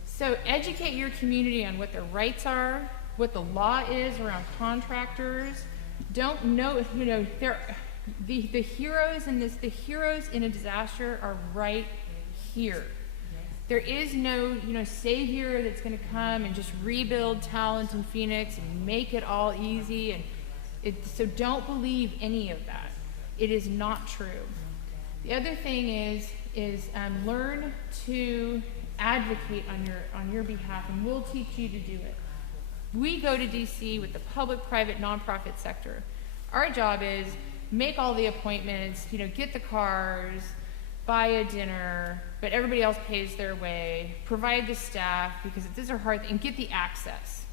So educate your community on what their rights are, what the law is around contractors. Don't know, you know, the heroes in this, the heroes in a disaster are right here. There is no, you know, savior that's going to come and just rebuild talent in Phoenix and make it all easy. And so don't believe any of that. It is not true. The other thing is learn to advocate on your behalf, and we'll teach you to do it. We go to DC with the public-private nonprofit sector. Our job is make all the appointments, you know, get the cars, buy a dinner, but everybody else pays their way, provide the staff, because these are hard, and get the access.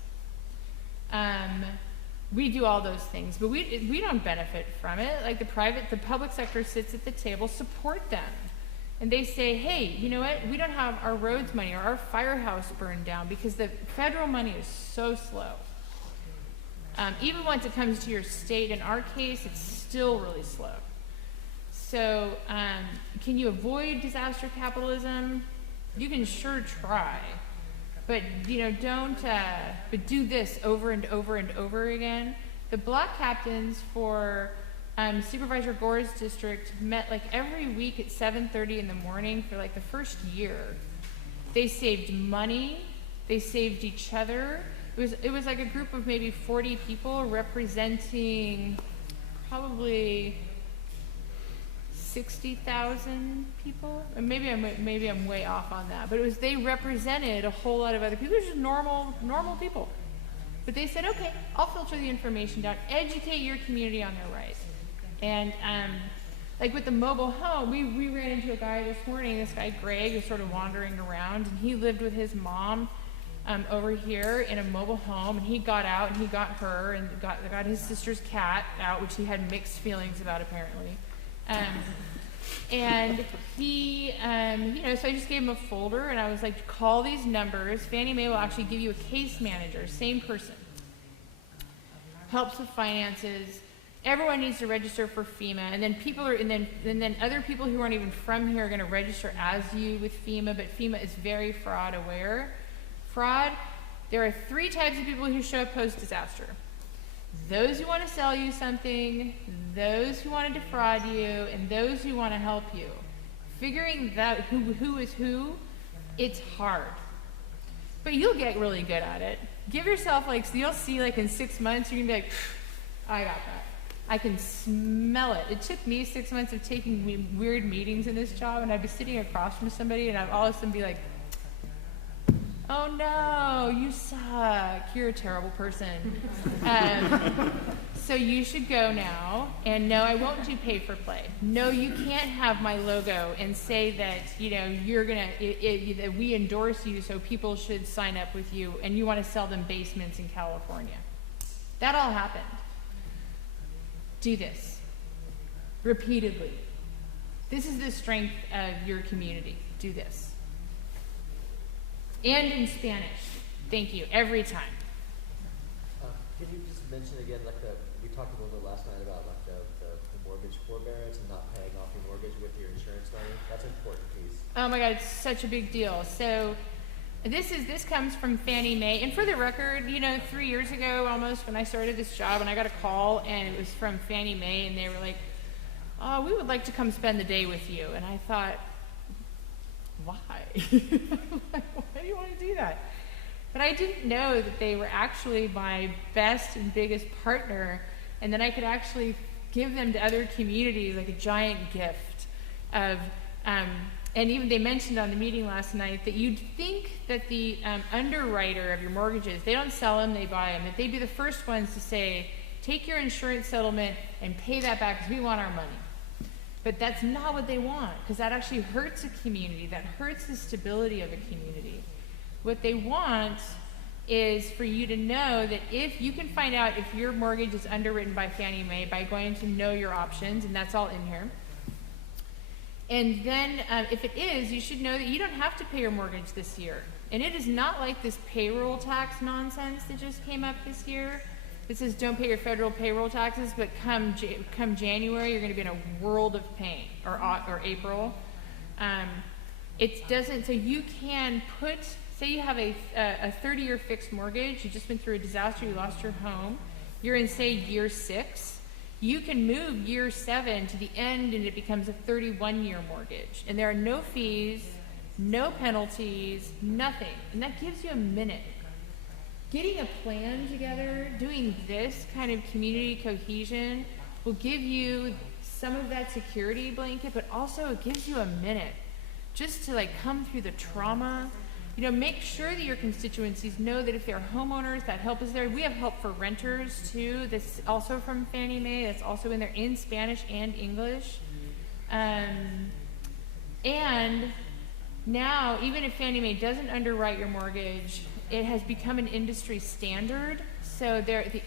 We do all those things, but we don't benefit from it. Like the public sector sits at the table, support them. And they say, hey, you know what? We don't have our roads money, or our firehouse burned down, because the federal money is so slow. Even once it comes to your state, in our case, it's still really slow. So can you avoid disaster capitalism? You can sure try. But, you know, don't, but do this over and over and over again. The block captains for Supervisor Gore's district met like every week at 7:30 in the morning for like the first year. They saved money. They saved each other. It was like a group of maybe 40 people representing probably 60,000 people. And maybe I'm way off on that. But they represented a whole lot of other people. They're just normal people. But they said, okay, I'll filter the information down. Educate your community on their rights. And like with the mobile home, we ran into a guy this morning, this guy Greg, who's sort of wandering around, and he lived with his mom over here in a mobile home, and he got out and he got her and got his sister's cat out, which he had mixed feelings about apparently. And he, you know, so I just gave him a folder and I was like, call these numbers. Fannie Mae will actually give you a case manager, same person. Helps with finances. Everyone needs to register for FEMA, and then and then other people who aren't even from here are going to register as you with FEMA, but FEMA is very fraud aware. There are 3 types of people who show up post-disaster. Those who want to sell you something, those who want to defraud you, and those who want to help you. Figuring that who is who, it's hard. But you'll get really good at it. Give yourself like, so you'll see like in 6 months, you're going to be like, I got that. I can smell it. It took me 6 months of taking weird meetings in this job, and I'd be sitting across from somebody, and I'd all of a sudden be like, oh no, you suck. You're a terrible person. So you should go now. And no, I won't do pay for play. No, you can't have my logo and say that, you know, you're gonna that we endorse you, so people should sign up with you, and you want to sell them basements in California. That all happened. Do this repeatedly. This is the strength of your community. Do this. And in Spanish. Thank you. Every time. Can you just mention again, like we talked a little bit last night about like the mortgage forbearance and not paying off your mortgage with your insurance money? That's an important piece. Oh my God, it's such a big deal. So this comes from Fannie Mae. And for the record, you know, 3 years ago almost when I started this job, and I got a call and it was from Fannie Mae, and they were like, oh, we would like to come spend the day with you. And I thought, why? Why do you want to do that? But I didn't know that they were actually my best and biggest partner, and that I could actually give them to other communities like a giant gift of, and even they mentioned on the meeting last night that you'd think that the underwriter of your mortgages, they don't sell them, they buy them, that they'd be the first ones to say, take your insurance settlement and pay that back because we want our money. But that's not what they want, because that actually hurts a community. That hurts the stability of a community. What they want is for you to know that if you can find out if your mortgage is underwritten by Fannie Mae by going to know your options, and that's all in here. And then if it is, you should know that you don't have to pay your mortgage this year. And it is not like this payroll tax nonsense that just came up this year. It says don't pay your federal payroll taxes, but come January, you're going to be in a world of pain, or April. It doesn't, so you can put, say you have a 30-year fixed mortgage, you just went through a disaster, you lost your home, you're in, say, year 6, you can move year 7 to the end and it becomes a 31-year mortgage. And there are no fees, no penalties, nothing. And that gives you a minute. Getting a plan together, doing this kind of community cohesion will give you some of that security blanket, but also it gives you a minute just to like come through the trauma. You know, make sure that your constituencies know that if they're homeowners, that help is there. We have help for renters too. That's also from Fannie Mae. That's also in there in Spanish and English. And now, even if Fannie Mae doesn't underwrite your mortgage, it has become an industry standard. So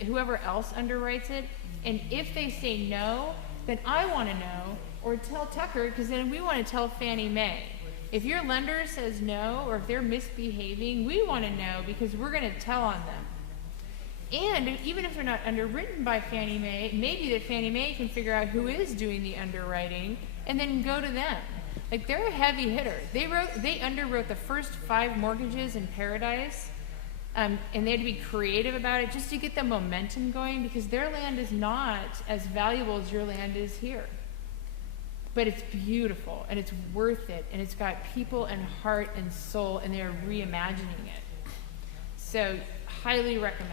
whoever else underwrites it, and if they say no, then I want to know, or tell Tucker, because then we want to tell Fannie Mae. If your lender says no, or if they're misbehaving, we want to know because we're going to tell on them. And even if they're not underwritten by Fannie Mae, maybe that Fannie Mae can figure out who is doing the underwriting and then go to them. Like, they're a heavy hitter. They underwrote the first 5 mortgages in Paradise, and they had to be creative about it just to get the momentum going because their land is not as valuable as your land is here. But it's beautiful, and it's worth it, and it's got people and heart and soul, and they're reimagining it. So, highly recommend.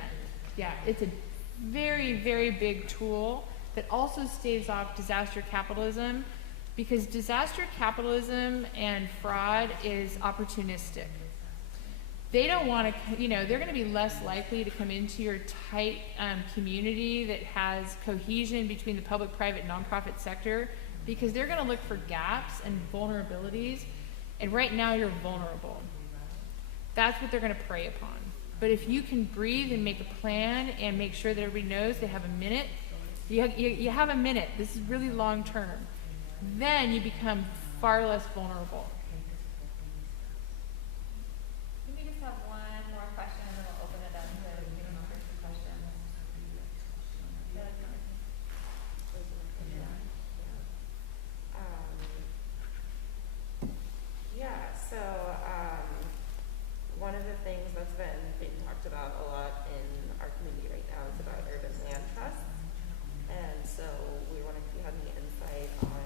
Yeah, it's a very, very big tool that also staves off disaster capitalism, because disaster capitalism and fraud is opportunistic. They don't want to, you know, they're going to be less likely to come into your tight community that has cohesion between the public, private, nonprofit sector, because they're going to look for gaps and vulnerabilities, and right now you're vulnerable. That's what they're going to prey upon. But if you can breathe and make a plan and make sure that everybody knows they have a minute, you have a minute, this is really long term, then you become far less vulnerable. Can we just have one more question and then we'll open it up to questions? One of the things that's been being talked about a lot in our community right now is about urban land trusts. And so we wanted to have any insight on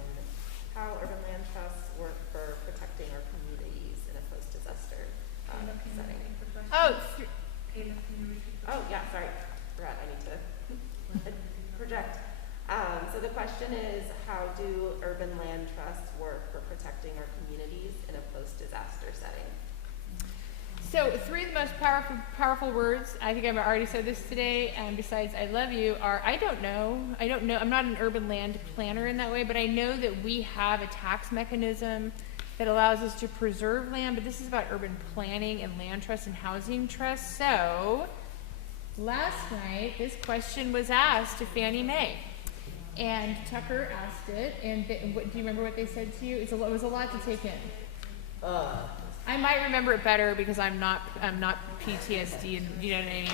how urban land trusts work for protecting our communities in a post-disaster setting. Yeah, sorry. Forgot, I need to project. So the question is, how do urban land trusts work for protecting our communities in a post-disaster setting? So 3 of the most powerful words, I think I've already said this today, besides I love you, are I don't know. I'm not an urban land planner in that way, but I know that we have a tax mechanism that allows us to preserve land, but this is about urban planning and land trusts and housing trusts. So last night, this question was asked to Fannie Mae, and Tucker asked it, and do you remember what they said to you? It was a lot to take in. I might remember it better because I'm not PTSD, and you know what I mean?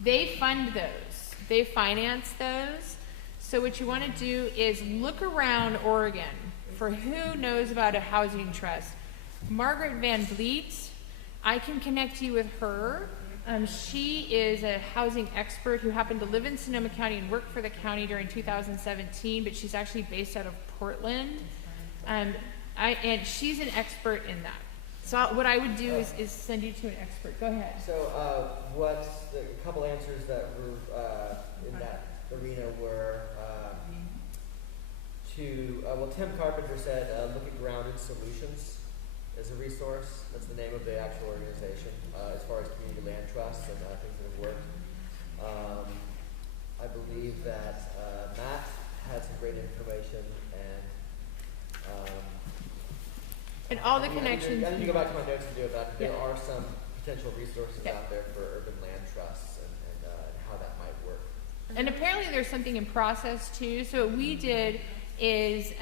They fund those. They finance those. So what you want to do is look around Oregon for who knows about a housing trust. Margaret Van Vliet, I can connect you with her. She is a housing expert who happened to live in Sonoma County and work for the county during 2017, but she's actually based out of Portland. And she's an expert in that. So what I would do is send you to an expert. Go ahead. So what's the couple answers that were in that arena were Tim Carpenter said look at Grounded Solutions as a resource. That's the name of the actual organization as far as community land trusts and things that have worked. I believe that Matt had some great information and all the connections. I need to go back to my notes and do it, but there are some potential resources Yep. out there for urban land trusts and how that might work. And apparently there's something in process too. So what we did is,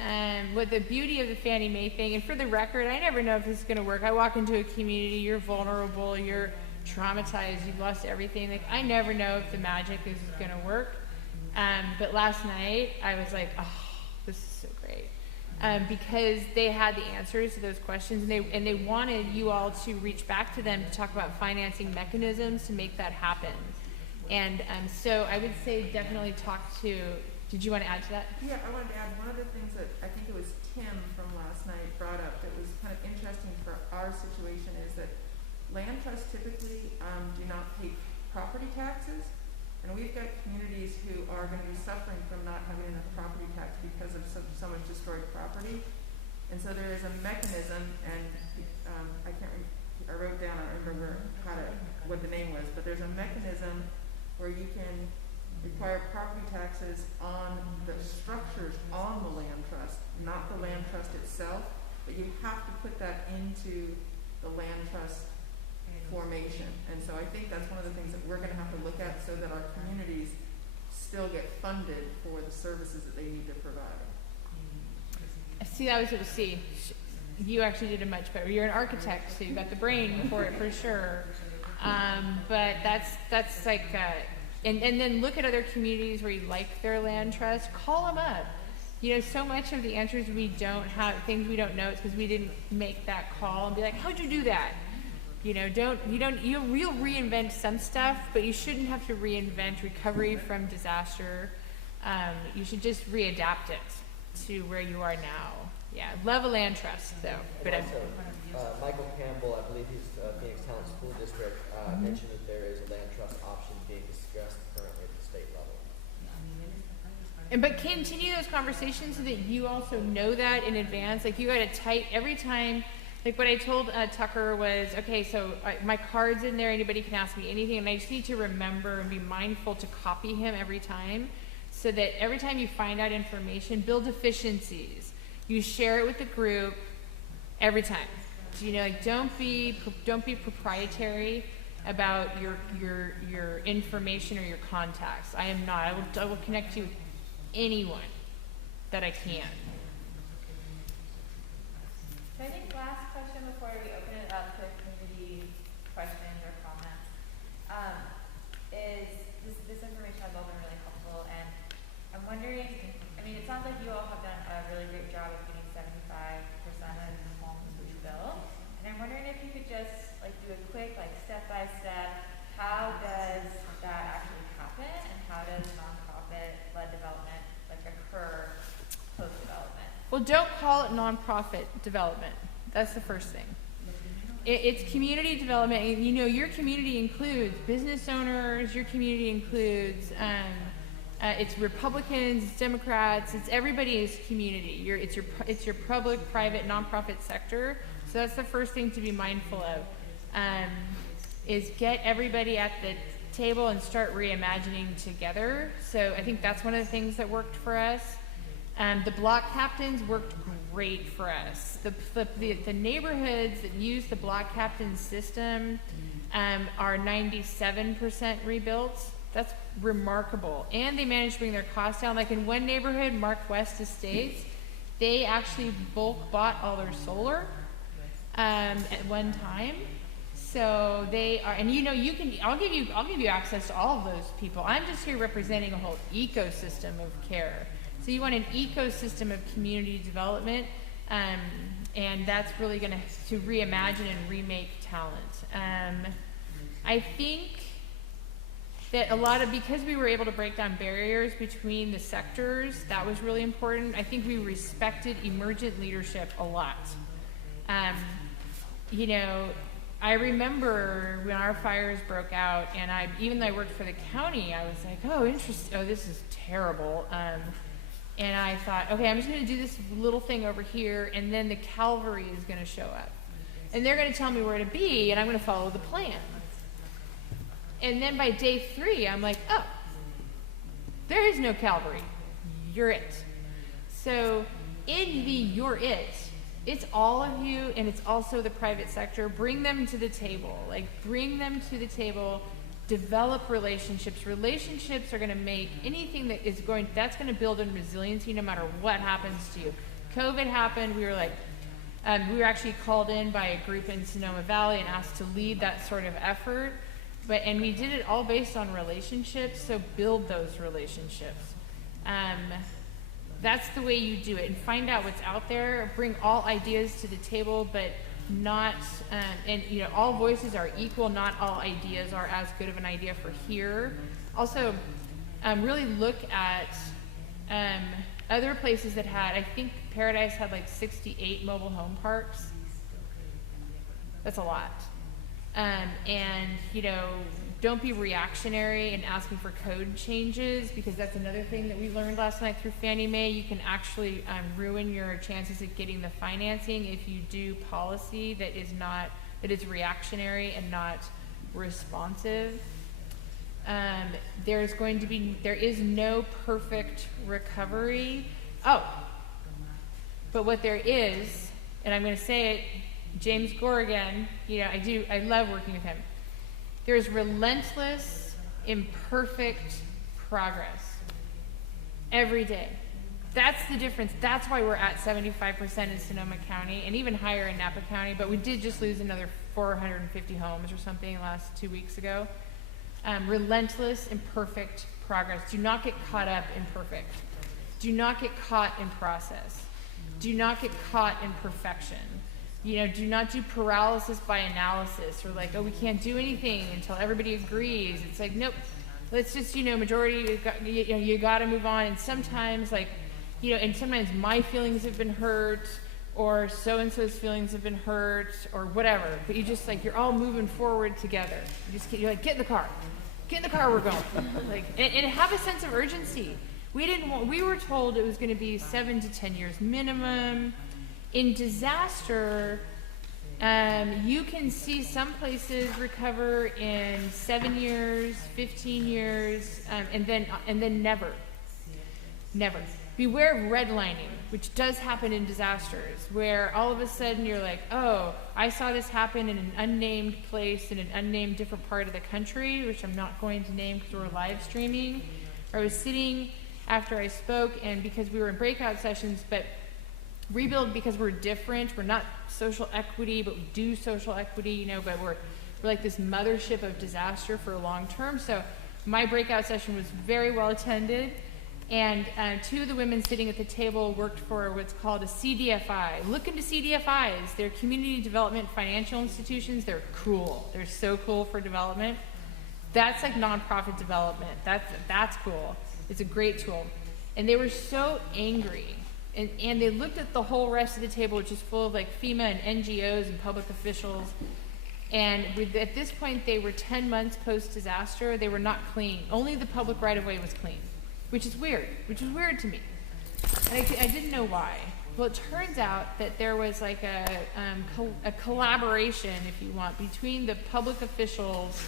what the beauty of the Fannie Mae thing, and for the record, I never know if this is going to work. I walk into a community, you're vulnerable, you're traumatized, you've lost everything. Like, I never know if the magic is going to work. But last night I was like, oh, this is so great. Because they had the answers to those questions, and they wanted you all to reach back to them to talk about financing mechanisms to make that happen. And so I would say definitely talk to, did you want to add to that? Yeah, I wanted to add one of the things that I think it was Tim from last night brought up that was kind of interesting for our situation is that land trusts typically do not pay property taxes. And we've got communities who are going to be suffering from not having enough property tax because of so much destroyed property. And so there is a mechanism, and I wrote down, I don't remember what the name was, but there's a mechanism where you can require property taxes on the structures on the land trust, not the land trust itself, but you have to put that into the land trust formation. And so I think that's one of the things that we're going to have to look at so that our communities still get funded for the services that they need to provide. See, that was C. You actually did it much better. You're an architect, so you got the brain for it for sure. But that's like, and then look at other communities where you like their land trust. Call them up. You know, so much of the answers we don't have, things we don't know, it's because we didn't make that call and be like, how'd you do that? You know, you'll reinvent some stuff, but you shouldn't have to reinvent recovery from disaster. You should just readapt it to where you are now. Yeah, love a land trust though. But also, Michael Campbell, I believe he's Phoenix Town School District, mentioned that there is a land trust option being discussed currently at the state level. But continue those conversations so that you also know that in advance. Like, you got to every time. Like, what I told Tucker was, okay, so my card's in there, anybody can ask me anything, and I just need to remember and be mindful to copy him every time, so that every time you find out information, build efficiencies. You share it with the group every time. So, you know, like, don't be proprietary about your information or your contacts. I am not. I will connect you with anyone that I can. So I think last question before we open it up to community questions or comments is this information has all been really helpful, and I'm wondering, I mean, it sounds like you all have done a really great job of getting 75% of the homes we built, and I'm wondering if you could just like do a quick step-by-step, how does that actually happen, and how does nonprofit-led development occur post-development? Well, don't call it nonprofit development. That's the first thing. It's community development. And, you know, your community includes business owners. Your community includes it's Republicans, it's Democrats. It's everybody's community. It's your public, private, nonprofit sector. So that's the first thing to be mindful of. Is get everybody at the table and start reimagining together. So I think that's one of the things that worked for us. The block captains worked great for us. The neighborhoods that use the block captain system are 97% rebuilt. That's remarkable. And they managed to bring their costs down. Like in one neighborhood, Mark West Estates, they actually bulk bought all their solar at one time. So they are, and you know, I'll give you access to all of those people. I'm just here representing a whole ecosystem of care. So you want an ecosystem of community development, and that's really going to reimagine and remake talent. I think that because we were able to break down barriers between the sectors, that was really important. I think we respected emergent leadership a lot. You know, I remember when our fires broke out, and even though I worked for the county, I was like, oh, interesting. Oh, this is terrible. And I thought, okay, I'm just going to do this little thing over here, and then the cavalry is going to show up. And they're going to tell me where to be, and I'm going to follow the plan. And then by day 3, I'm like, oh, there is no cavalry. You're it. So in the you're it it's all of you, and it's also the private sector. Bring them to the table. Like, bring them to the table. Develop relationships. Relationships are going to make anything that's going to build in resiliency no matter what happens to you. COVID happened. We were like, we were actually called in by a group in Sonoma Valley and asked to lead that sort of effort. And we did it all based on relationships, so build those relationships. That's the way you do it, and find out what's out there. Bring all ideas to the table, but not, and all voices are equal. Not all ideas are as good of an idea for here. Also, really look at other places that had, I think Paradise had like 68 mobile home parks. That's a lot. And don't be reactionary in asking for code changes, because that's another thing that we learned last night through Fannie Mae. You can actually ruin your chances of getting the financing if you do policy that is reactionary and not responsive. There is no perfect recovery. Oh, but what there is, and I'm going to say it, James Gorrigan, I love working with him. There's relentless, imperfect progress every day. That's the difference. That's why we're at 75% in Sonoma County and even higher in Napa County, but we did just lose another 450 homes or something last 2 weeks ago. Relentless, imperfect progress. Do not get caught up in perfect. Do not get caught in process. Do not get caught in perfection. Do not do paralysis by analysis, or like, oh, we can't do anything until everybody agrees. It's like, nope, let's just, majority, you got to move on. And sometimes, and sometimes my feelings have been hurt, or so-and-so's feelings have been hurt, or whatever. But you just, you're all moving forward together. You're like, get in the car, we're going. And have a sense of urgency. We were told it was going to be 7 to 10 years minimum. In disaster, you can see some places recover in 7 years, 15 years, and then never. Beware of redlining, which does happen in disasters, where all of a sudden you're like, oh, I saw this happen in an unnamed place in an unnamed different part of the country, which I'm not going to name because we're live streaming. Or I was sitting after I spoke, and because we were in breakout sessions, but rebuild because we're different. We're not social equity, but we do social equity, but we're like this mothership of disaster for long term. So my breakout session was very well attended, and 2 of the women sitting at the table worked for what's called a CDFI. Look into CDFIs. They're community development financial institutions. They're cool. They're so cool for development. That's like nonprofit development. That's cool. It's a great tool. And they were so angry. And they looked at the whole rest of the table, which is full of FEMA and NGOs and public officials. And at this point, they were 10 months post-disaster. They were not clean. Only the public right-of-way was clean, which is weird to me. And I didn't know why. Well, it turns out that there was a collaboration, if you want, between the public officials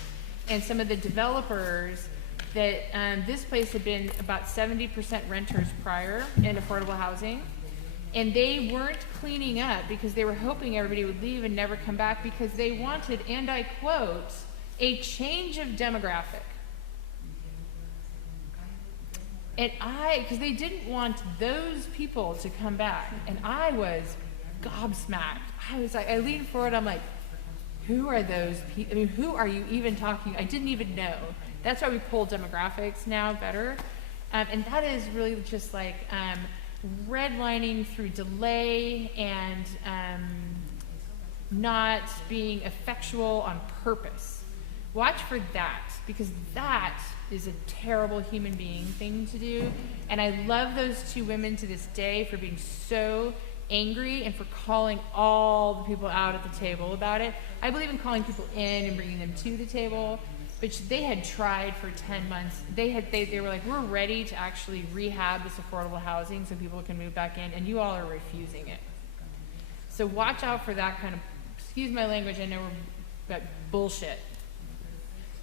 and some of the developers, that this place had been about 70% renters prior in affordable housing, and they weren't cleaning up because they were hoping everybody would leave and never come back, because they wanted, and I quote, a change of demographic. And because they didn't want those people to come back, and I was gobsmacked. I leaned forward, I'm like, who are those people? I mean, who are you even talking? I didn't even know. That's why we pull demographics now better. And that is really just redlining through delay and not being effectual on purpose. Watch for that, because that is a terrible human being thing to do. And I love those 2 women to this day for being so angry and for calling all the people out at the table about it. I believe in calling people in and bringing them to the table. But they had tried for 10 months. They were like, we're ready to actually rehab this affordable housing so people can move back in, and you all are refusing it. So watch out for that kind of, excuse my language, I know we're, but bullshit.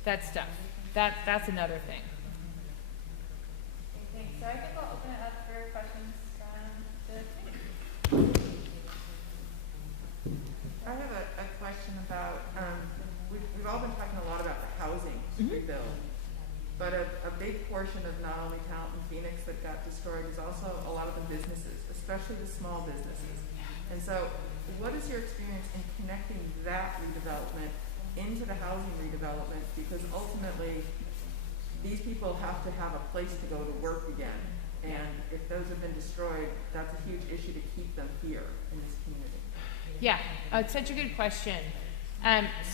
That stuff. That's another thing. Thanks. So I think I'll open it up for questions from the community. question about, we've all been talking a lot about the housing rebuild, but a big portion of not only Talent in Phoenix that got destroyed is also a lot of the businesses, especially the small businesses. And so what is your experience in connecting that redevelopment into the housing redevelopment? Because ultimately, these people have to have a place to go to work again. And if those have been destroyed, that's a huge issue to keep them here in this community. Yeah, it's such a good question.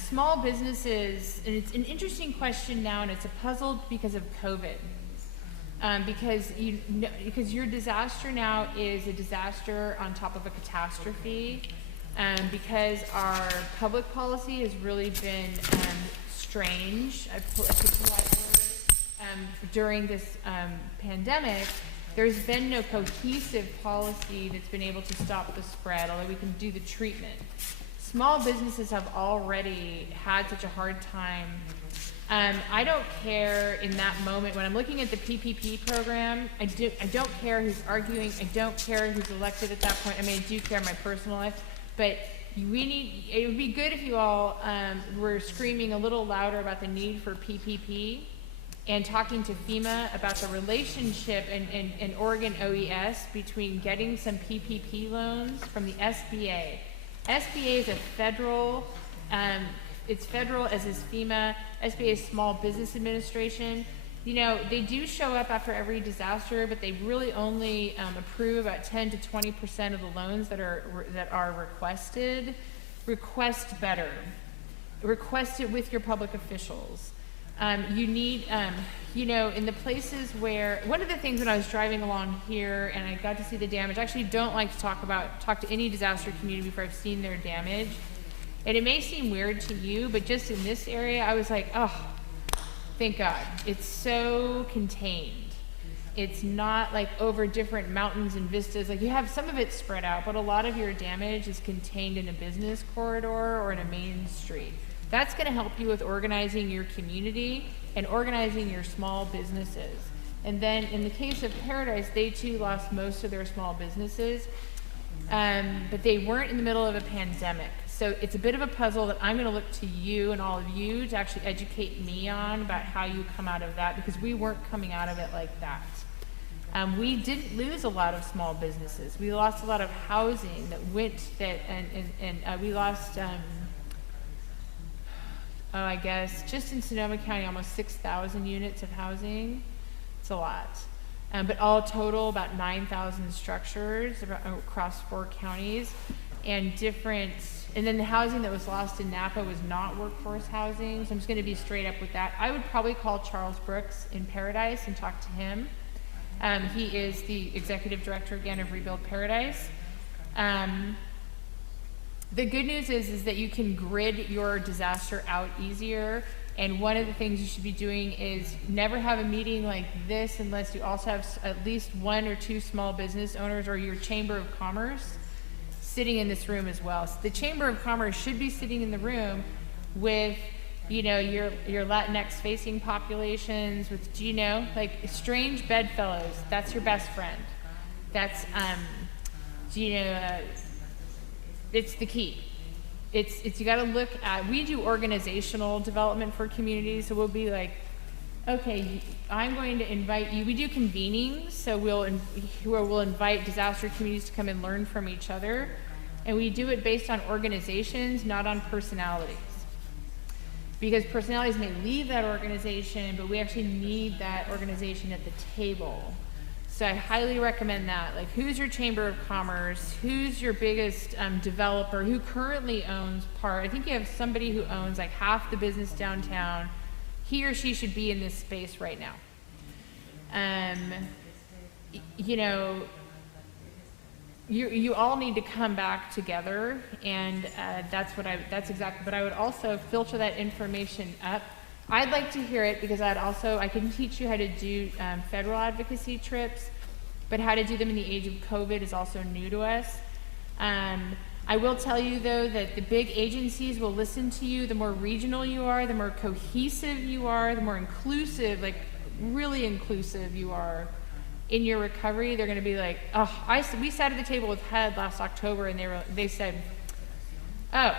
Small businesses, and it's an interesting question now, and it's a puzzle because of COVID. Because your disaster now is a disaster on top of a catastrophe, because our public policy has really been strange, I put a polite word, during this pandemic. There's been no cohesive policy that's been able to stop the spread, although we can do the treatment. Small businesses have already had such a hard time. I don't care in that moment when I'm looking at the PPP program. I don't care who's arguing. I don't care who's elected at that point. I mean, I do care in my personal life, but it would be good if you all were screaming a little louder about the need for PPP and talking to FEMA about the relationship and Oregon OES between getting some PPP loans from the SBA. SBA is a federal, it's federal as is FEMA. SBA is Small Business Administration. You know, they do show up after every disaster, but they really only approve about 10 to 20% of the loans that are requested. Request better. Request it with your public officials. You need, you know, in the places where, one of the things when I was driving along here and I got to see the damage, I actually don't like to talk to any disaster community before I've seen their damage. And it may seem weird to you, but just in this area, I was like, oh, thank God. It's so contained. It's not like over different mountains and vistas. Like you have some of it spread out, but a lot of your damage is contained in a business corridor or in a main street. That's going to help you with organizing your community and organizing your small businesses. And then in the case of Paradise, they too lost most of their small businesses, but they weren't in the middle of a pandemic. So it's a bit of a puzzle that I'm going to look to you and all of you to actually educate me on about how you come out of that, because we weren't coming out of it like that. We didn't lose a lot of small businesses. We lost a lot of housing that went that, and we lost, I guess, just in Sonoma County, almost 6,000 units of housing. It's a lot. But all total, about 9,000 structures across 4 counties, and different. And then the housing that was lost in Napa was not workforce housing. So I'm just going to be straight up with that. I would probably call Charles Brooks in Paradise and talk to him. He is the executive director again of Rebuild Paradise. The good news is that you can grid your disaster out easier. And one of the things you should be doing is never have a meeting like this unless you also have at least 1 or 2 small business owners or your Chamber of Commerce sitting in this room as well. So the Chamber of Commerce should be sitting in the room with, you know, your Latinx facing populations, with, you know, like strange bedfellows. That's your best friend. That's, you know, it's the key. It's you got to look at, we do organizational development for communities, so we'll be like, okay, I'm going to invite you. We do convenings, so we'll invite disaster communities to come and learn from each other, and we do it based on organizations, not on personalities. Because personalities may leave that organization, but we actually need that organization at the table. So I highly recommend that. Like, who's your Chamber of Commerce? Who's your biggest developer? Who currently owns part? I think you have somebody who owns like half the business downtown. He or she should be in this space right now. You know, you all need to come back together, and that's exactly. But I would also filter that information up. I'd like to hear it because I can teach you how to do federal advocacy trips, but how to do them in the age of COVID is also new to us. I will tell you though that the big agencies will listen to you. The more regional you are, the more cohesive you are, the more inclusive, like really inclusive you are in your recovery. They're going to be like, oh, we sat at the table with HUD last October, and they said, oh,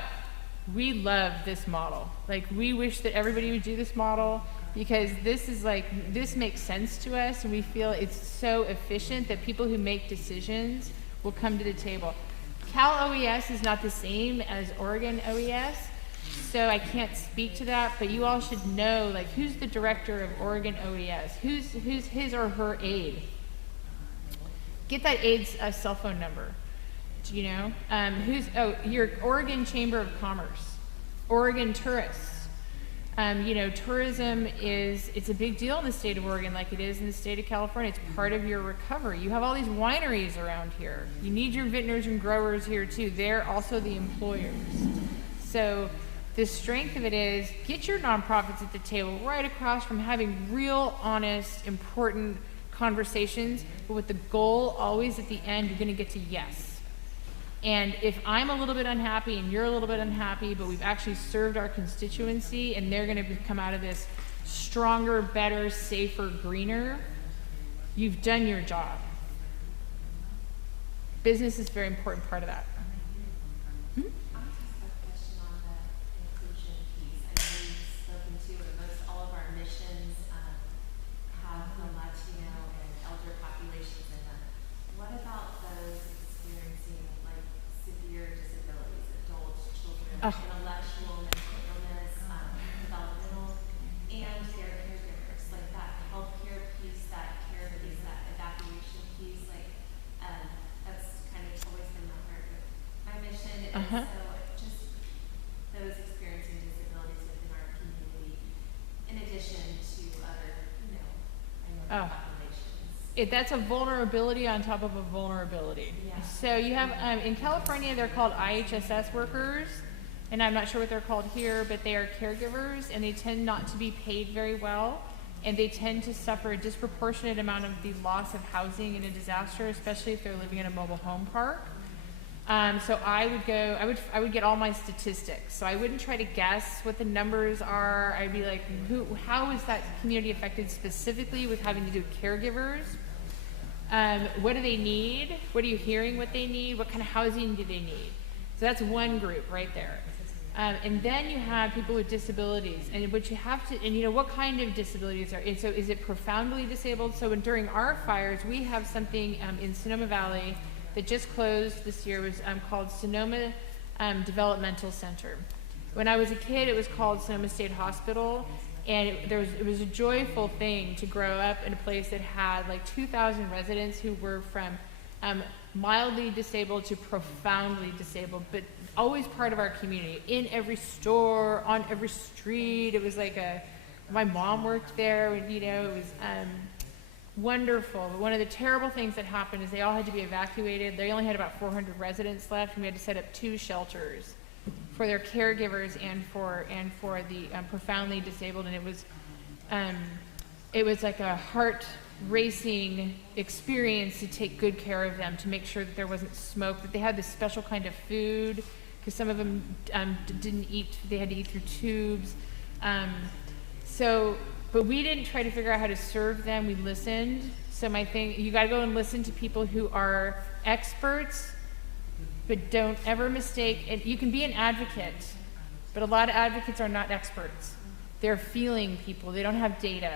we love this model. Like, we wish that everybody would do this model, because this is like, this makes sense to us, and we feel it's so efficient that people who make decisions will come to the table. Cal OES is not the same as Oregon OES, so I can't speak to that, but you all should know, like, who's the director of Oregon OES? Who's his or her aide? Get that aide's cell phone number. Do you know? Your Oregon Chamber of Commerce, Oregon tourists. Tourism it's a big deal in the state of Oregon, like it is in the state of California. It's part of your recovery. You have all these wineries around here. You need your vintners and growers here too. They're also the employers. So the strength of it is, get your nonprofits at the table right across from having real, honest, important conversations, but with the goal always at the end, you're gonna get to yes. And if I'm a little bit unhappy and you're a little bit unhappy, but we've actually served our constituency and they're gonna come out of this stronger, better, safer, greener, you've done your job. Business is a very important part of that. Intellectual, mental illness, developmental, and their caregivers, like that healthcare piece, that care piece, that evacuation piece, like that's kind of always been the heart of my mission. And so just those experiencing disabilities within our community, in addition to other, populations. That's a vulnerability on top of a vulnerability. Yeah. So you have, in California, they're called IHSS workers. And I'm not sure what they're called here, but they are caregivers, and they tend not to be paid very well, and they tend to suffer a disproportionate amount of the loss of housing in a disaster, especially if they're living in a mobile home park. So I would get all my statistics. So I wouldn't try to guess what the numbers are. I'd be like, how is that community affected specifically with having to do with caregivers? What do they need? What are you hearing what they need? What kind of housing do they need? So that's one group right there. And then you have people with disabilities, and what you have to, and what kind of disabilities are, and so is it profoundly disabled? So during our fires, we have something in Sonoma Valley that just closed this year. It was called Sonoma Developmental Center. When I was a kid, it was called Sonoma State Hospital, and it was a joyful thing to grow up in a place that had like 2,000 residents who were from mildly disabled to profoundly disabled, but always part of our community. In every store, on every street, it was like my mom worked there, and it was wonderful. But one of the terrible things that happened is they all had to be evacuated. They only had about 400 residents left, and we had to set up 2 shelters for their caregivers and for the profoundly disabled. And it was like a heart racing experience to take good care of them, to make sure that there wasn't smoke, that they had this special kind of food, because some of them didn't eat, they had to eat through tubes. But we didn't try to figure out how to serve them, we listened. So my thing, you gotta go and listen to people who are experts, but don't ever mistake, and you can be an advocate, but a lot of advocates are not experts. They're feeling people, they don't have data.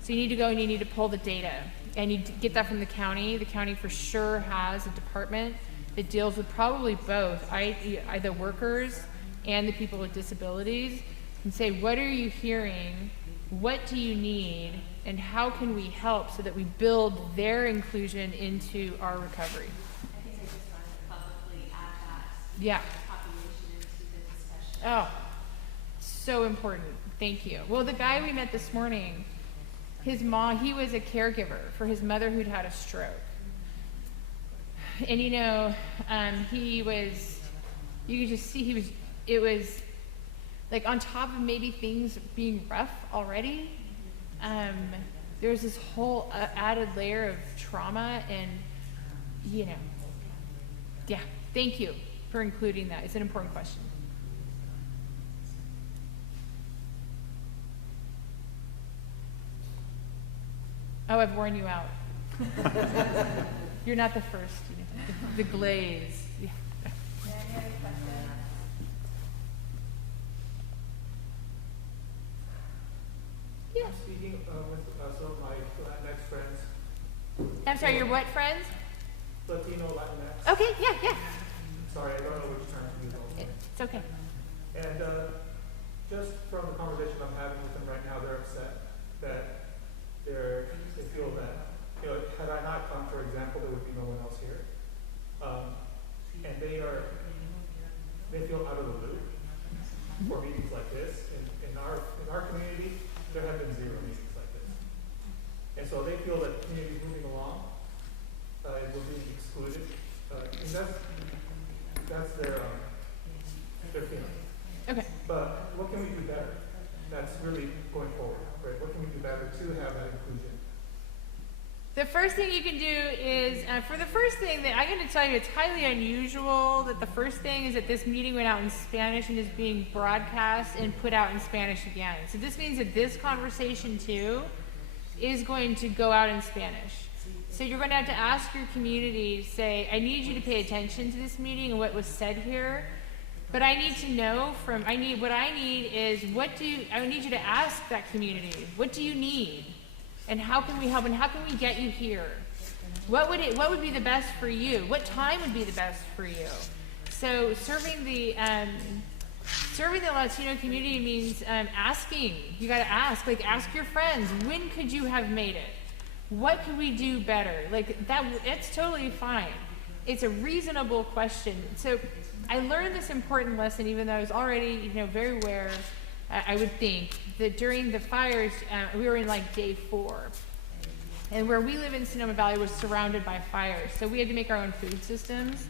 So you need to go and you need to pull the data, and you get that from the county. The county for sure has a department that deals with probably both, the workers and the people with disabilities, and say, what are you hearing? What do you need? And how can we help so that we build their inclusion into our recovery? I think I just want to publicly add Yeah. population into the discussion. Oh, so important. Thank you. Well, the guy we met this morning, his mom, he was a caregiver for his mother who'd had a stroke. And he was, you could just see it was like on top of maybe things being rough already, there was this whole added layer of trauma, and yeah, thank you for including that. It's an important question. Oh, I've worn you out. You're not the first. The glaze. Yeah. Any other questions? I'm speaking with some of my Latinx friends, I'm sorry, your what friends? Latino Latinx. Okay, yeah. Sorry, I don't know which term to use also. It's okay. And just from the conversation I'm having with them right now, they're upset that they feel that, you know, had I not come, for example, there would be no one else here. And they feel out of the loop for meetings like this. In our community, there have been 0 meetings like this. And so they feel that the community is moving along, we're being excluded. And that's their feeling. Okay. But what can we do better? That's really going forward, right? What can we do better to have that inclusion? The first thing you can do is, for the first thing, that I'm going to tell you, it's highly unusual that the first thing is that this meeting went out in Spanish and is being broadcast and put out in Spanish again. So this means that this conversation too is going to go out in Spanish. So you're going to have to ask your community, say, I need you to pay attention to this meeting and what was said here. But I need to know I need you to ask that community, what do you need? And how can we help? And how can we get you here? What would be the best for you? What time would be the best for you? So serving the Latino community means asking. You got to ask. Like, ask your friends. When could you have made it? What could we do better? Like that. It's totally fine. It's a reasonable question. So I learned this important lesson, even though I was already, very aware. I would think that during the fires, we were in like day 4. And where we live in Sonoma Valley was surrounded by fires. So we had to make our own food systems.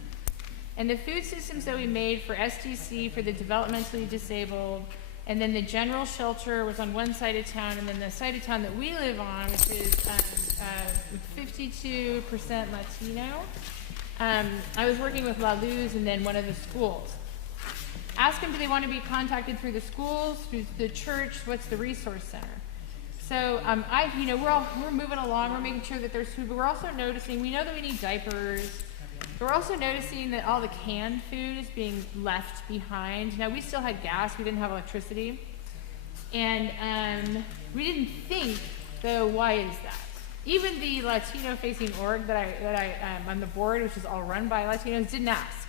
And the food systems that we made for STC, for the developmentally disabled, and then the general shelter was on one side of town, and then the side of town that we live on, which is 52% Latino. I was working with La Luz and then one of the schools. Ask them, do they want to be contacted through the schools, through the church, what's the resource center? So we're moving along, we're making sure that there's food, but we're also noticing, we know that we need diapers. We're also noticing that all the canned food is being left behind. Now, we still had gas, we didn't have electricity. And we didn't think, though, why is that? Even the Latino-facing org that I'm on the board, which is all run by Latinos, didn't ask.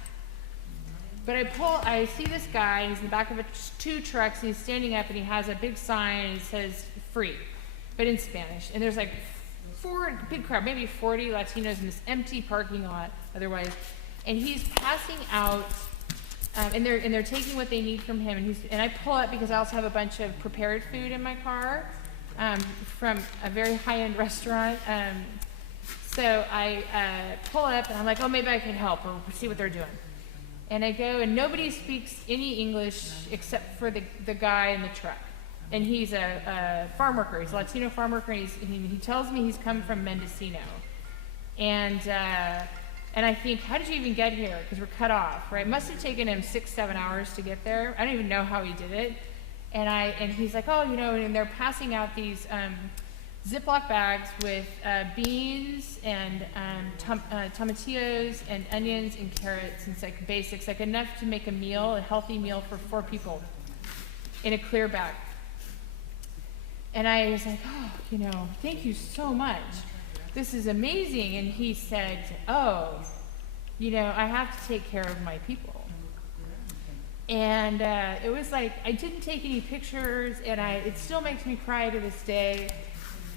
But I see this guy, and he's in the back of 2 trucks, and he's standing up, and he has a big sign, and it says, free, but in Spanish. And there's like big crowd, maybe 40 Latinos in this empty parking lot, otherwise. And he's passing out, and they're taking what they need from him. And I pull up, because I also have a bunch of prepared food in my car, from a very high-end restaurant. So I pull up, and I'm like, oh, maybe I can help, or see what they're doing. And I go, and nobody speaks any English except for the guy in the truck. And he's a farm worker. He's a Latino farm worker. And he tells me he's come from Mendocino. And I think, how did you even get here? Because we're cut off, right? It must have taken him 6-7 hours to get there. I don't even know how he did it. And he's like, oh, and they're passing out these Ziploc bags with beans and tomatillos and onions and carrots, and it's like basics, like enough to make a healthy meal for 4 people in a clear bag. And I was like, oh, thank you so much. This is amazing. And he said, oh, I have to take care of my people. And it was like, I didn't take any pictures, and it still makes me cry to this day.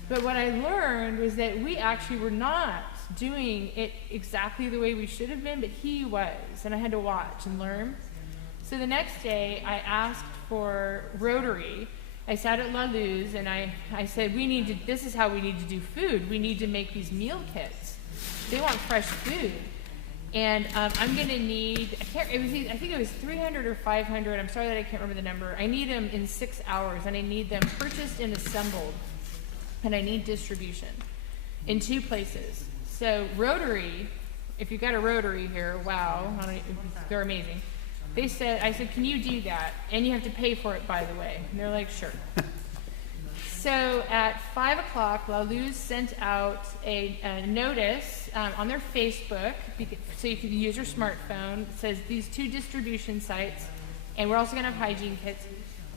But what I learned was that we actually were not doing it exactly the way we should have been, but he was, and I had to watch and learn. So the next day, I asked for Rotary. I sat at La Luz, and I said, this is how we need to do food. We need to make these meal kits. They want fresh food. And I'm going to need, I think it was 300 or 500. I'm sorry that I can't remember the number. I need them in 6 hours, and I need them purchased and assembled. And I need distribution in 2 places. So Rotary, if you've got a Rotary here, wow, they're amazing. I said, can you do that? And you have to pay for it, by the way. And they're like, sure. So at 5 o'clock, La Luz sent out a notice on their Facebook, so you can use your smartphone. It says these 2 distribution sites, and we're also going to have hygiene kits.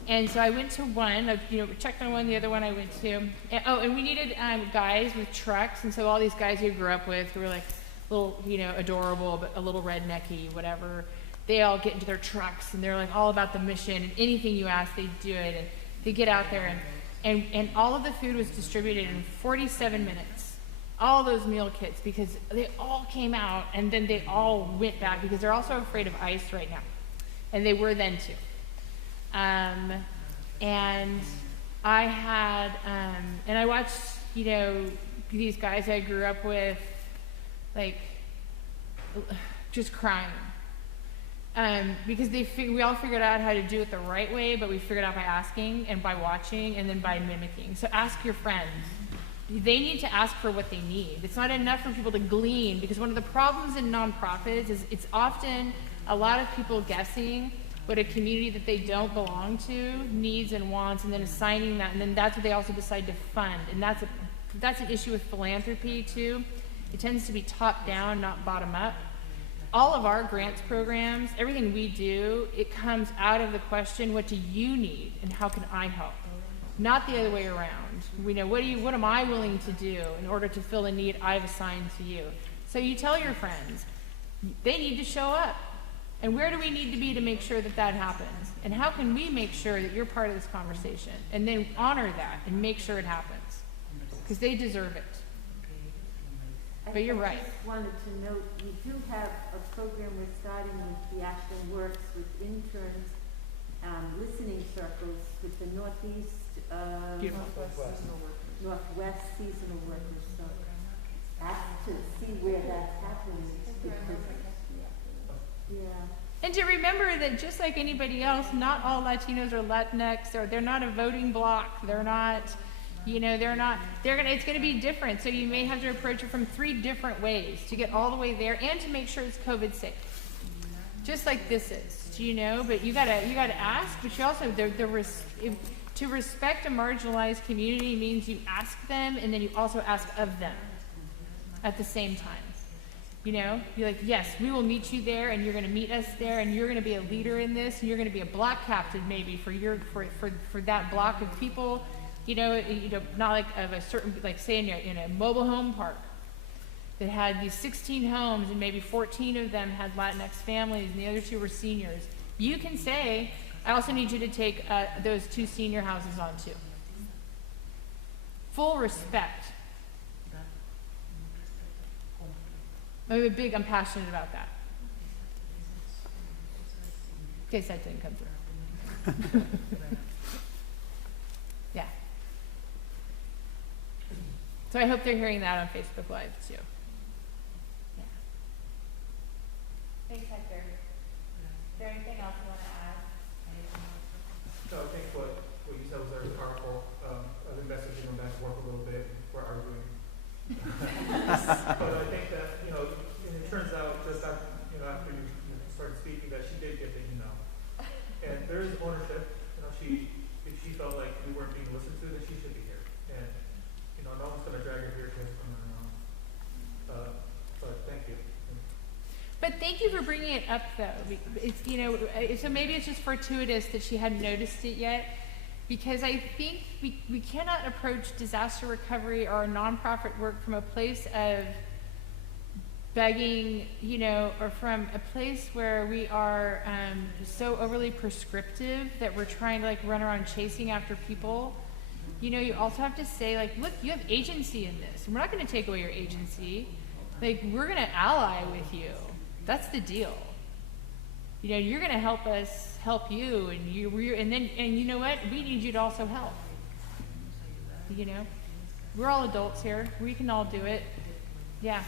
And so I went to one, I, checked on one, the other one I went to. And we needed guys with trucks. And so all these guys who grew up with, who were like little, adorable, but a little rednecky, whatever, they all get into their trucks and they're like all about the mission, and anything you ask, they do it. And they get out there, and all of the food was distributed in 47 minutes. All those meal kits, because they all came out and then they all went back, because they're also afraid of ice right now. And they were then too. And I had, and I watched, these guys I grew up with, like, just crying. Because we all figured out how to do it the right way, but we figured out by asking and by watching and then by mimicking. So ask your friends. They need to ask for what they need. It's not enough for people to glean, because one of the problems in nonprofits is it's often a lot of people guessing what a community that they don't belong to needs and wants, and then assigning that, and then that's what they also decide to fund. And that's an issue with philanthropy too. It tends to be top down, not bottom up. All of our grants programs, everything we do, it comes out of the question, what do you need and how can I help? Not the other way around. We know, what am I willing to do in order to fill a need I've assigned to you? So you tell your friends, they need to show up. And where do we need to be to make sure that that happens? And how can we make sure that you're part of this conversation? And then honor that and make sure it happens. Because they deserve it. But you're right. I just wanted to note, we do have a program we're starting with the Action Works with interns, listening circles with the Northeast, Northwest seasonal workers. So ask to see where that's happening. Yeah. And to remember that just like anybody else, not all Latinos are Latinx, or they're not a voting bloc. They're not, it's going to be different. So you may have to approach it from 3 different ways to get all the way there and to make sure it's COVID safe. Just like this is, but you gotta ask, but you also, to respect a marginalized community means you ask them and then you also ask of them at the same time. You're like, yes, we will meet you there, and you're going to meet us there, and you're going to be a leader in this, and you're going to be a block captain maybe for that block of people, not like of a certain, like say in a mobile home park that had these 16 homes, and maybe 14 of them had Latinx families, and the other 2 were seniors. You can say, I also need you to take those 2 senior houses on too. Full respect. I'm passionate about that. In case that didn't come through. Yeah. So I hope they're hearing that on Facebook Live too. Yeah. Thanks, Hector. Is there anything else you want to add? No, I think what you said was very powerful. I've been messaging them back and forth a little bit. We're arguing. But I think that, it turns out just after, after you started speaking, that she did get the email. And there is ownership. If she felt like we weren't being listened to, then she should be here. And, no one's going to drag her here. She has to come around. But thank you. But thank you for bringing it up, though. It's, so maybe it's just fortuitous that she hadn't noticed it yet, because I think we cannot approach disaster recovery or nonprofit work from a place of begging, or from a place where we are so overly prescriptive that we're trying to run around chasing after people. You also have to say, look, you have agency in this, and we're not going to take away your agency. We're going to ally with you. That's the deal. You're going to help us help you, and you know what? We need you to also help. We're all adults here. We can all do it. Yeah.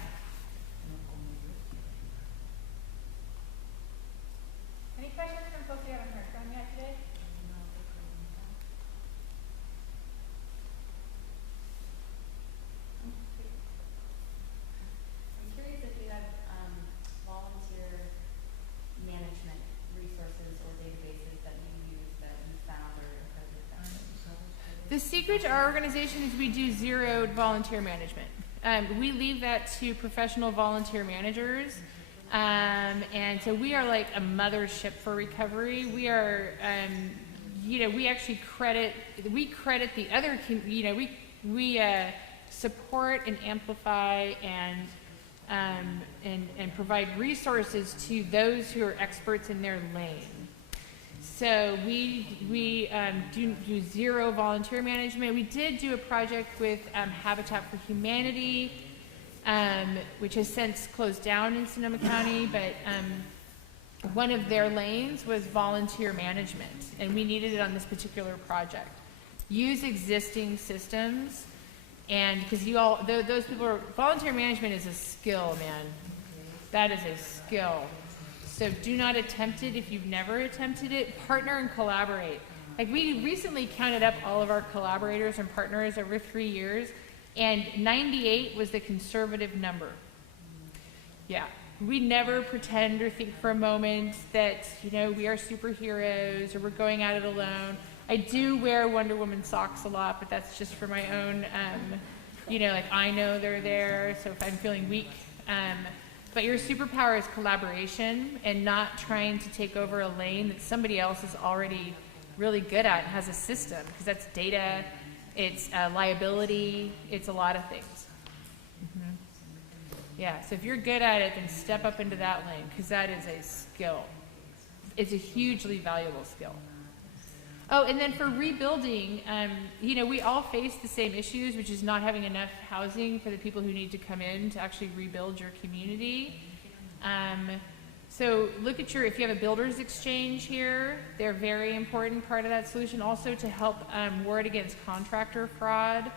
Any questions from folks you haven't heard from yet today? I'm curious if you have volunteer management resources or databases that you use that you found or have effective. The secret to our organization is we do zeroed volunteer management. We leave that to professional volunteer managers. And so we are like a mothership for recovery. We are we actually credit the other, we support and amplify and provide resources to those who are experts in their lane. So we do zero volunteer management. We did do a project with Habitat for Humanity, which has since closed down in Sonoma County, but one of their lanes was volunteer management, and we needed it on this particular project. Use existing systems, and because those people are, volunteer management is a skill, man. That is a skill. So do not attempt it if you've never attempted it. Partner and collaborate. Like, we recently counted up all of our collaborators and partners over 3 years, and 98 was the conservative number. Yeah, we never pretend or think for a moment that, we are superheroes or we're going at it alone. I do wear Wonder Woman socks a lot, but that's just for my own, I know they're there, so if I'm feeling weak. But your superpower is collaboration and not trying to take over a lane that somebody else is already really good at and has a system, because that's data, it's liability, it's a lot of things. Mm-hmm. Yeah, so if you're good at it, then step up into that lane, because that is a skill. It's a hugely valuable skill. Oh, and then for rebuilding, we all face the same issues, which is not having enough housing for the people who need to come in to actually rebuild your community. So look at if you have a builder's exchange here, they're a very important part of that solution. Also to help ward against contractor fraud.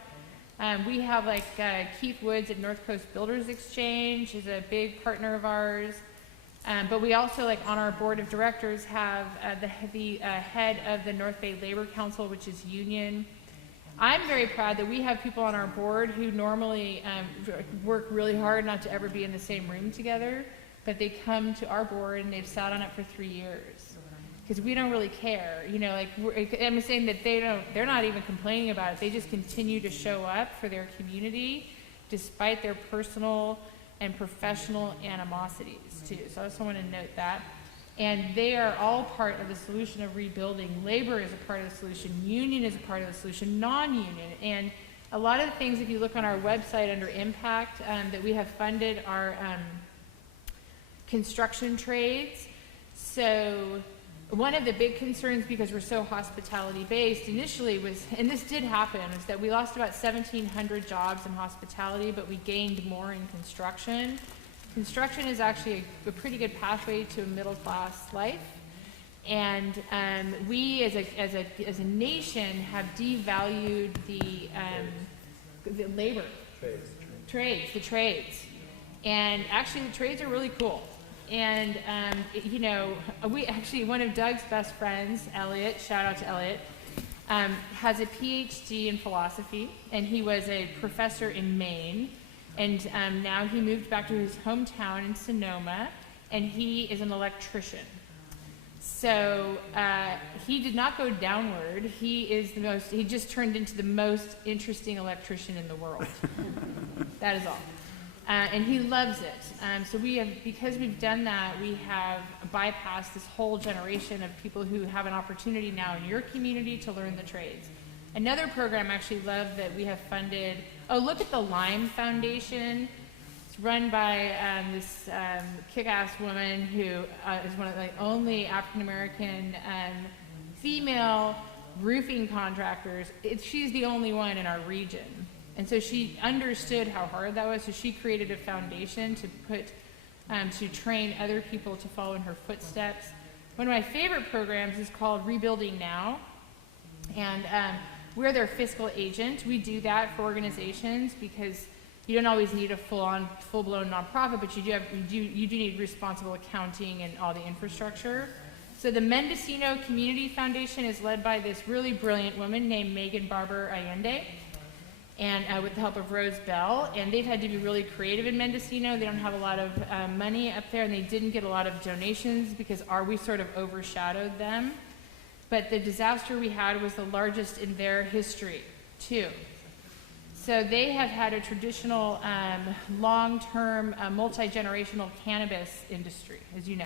We have Keith Woods at North Coast Builders Exchange is a big partner of ours. But we also, on our board of directors, have the head of the NorthBay Labor Council, which is union. I'm very proud that we have people on our board who normally work really hard not to ever be in the same room together, but they come to our board and they've sat on it for 3 years. Because we don't really care. I'm saying that they're not even complaining about it. They just continue to show up for their community despite their personal and professional animosities too. So I just want to note that. And they are all part of the solution of rebuilding. Labor is a part of the solution. Union is a part of the solution. Non-union. And a lot of the things, if you look on our website under impact, that we have funded are construction trades. So one of the big concerns, because we're so hospitality based initially was, and this did happen, is that we lost about 1,700 jobs in hospitality, but we gained more in construction. Construction is actually a pretty good pathway to a middle class life. And we as a nation have devalued the labor. The trades. And actually the trades are really cool. And, we actually, one of Doug's best friends, Elliot, shout out to Elliot, has a PhD in philosophy, and he was a professor in Maine. And now he moved back to his hometown in Sonoma, and he is an electrician. So he did not go downward. He just turned into the most interesting electrician in the world. That is all. And he loves it. So because we've done that, we have bypassed this whole generation of people who have an opportunity now in your community to learn the trades. Another program I actually love that we have funded, look at the Lime Foundation. It's run by this kick-ass woman who is one of the only African-American female roofing contractors. She's the only one in our region. And so she understood how hard that was, so she created a foundation to train other people to follow in her footsteps. One of my favorite programs is called Rebuilding Now, and we're their fiscal agent. We do that for organizations because you don't always need a full-blown nonprofit, but you do need responsible accounting and all the infrastructure. So the Mendocino Community Foundation is led by this really brilliant woman named Megan Barber Allende, and with the help of Rose Bell, and they've had to be really creative in Mendocino. They don't have a lot of money up there, and they didn't get a lot of donations because we sort of overshadowed them. But the disaster we had was the largest in their history, too. So they have had a traditional, long-term, multi-generational cannabis industry, as you know.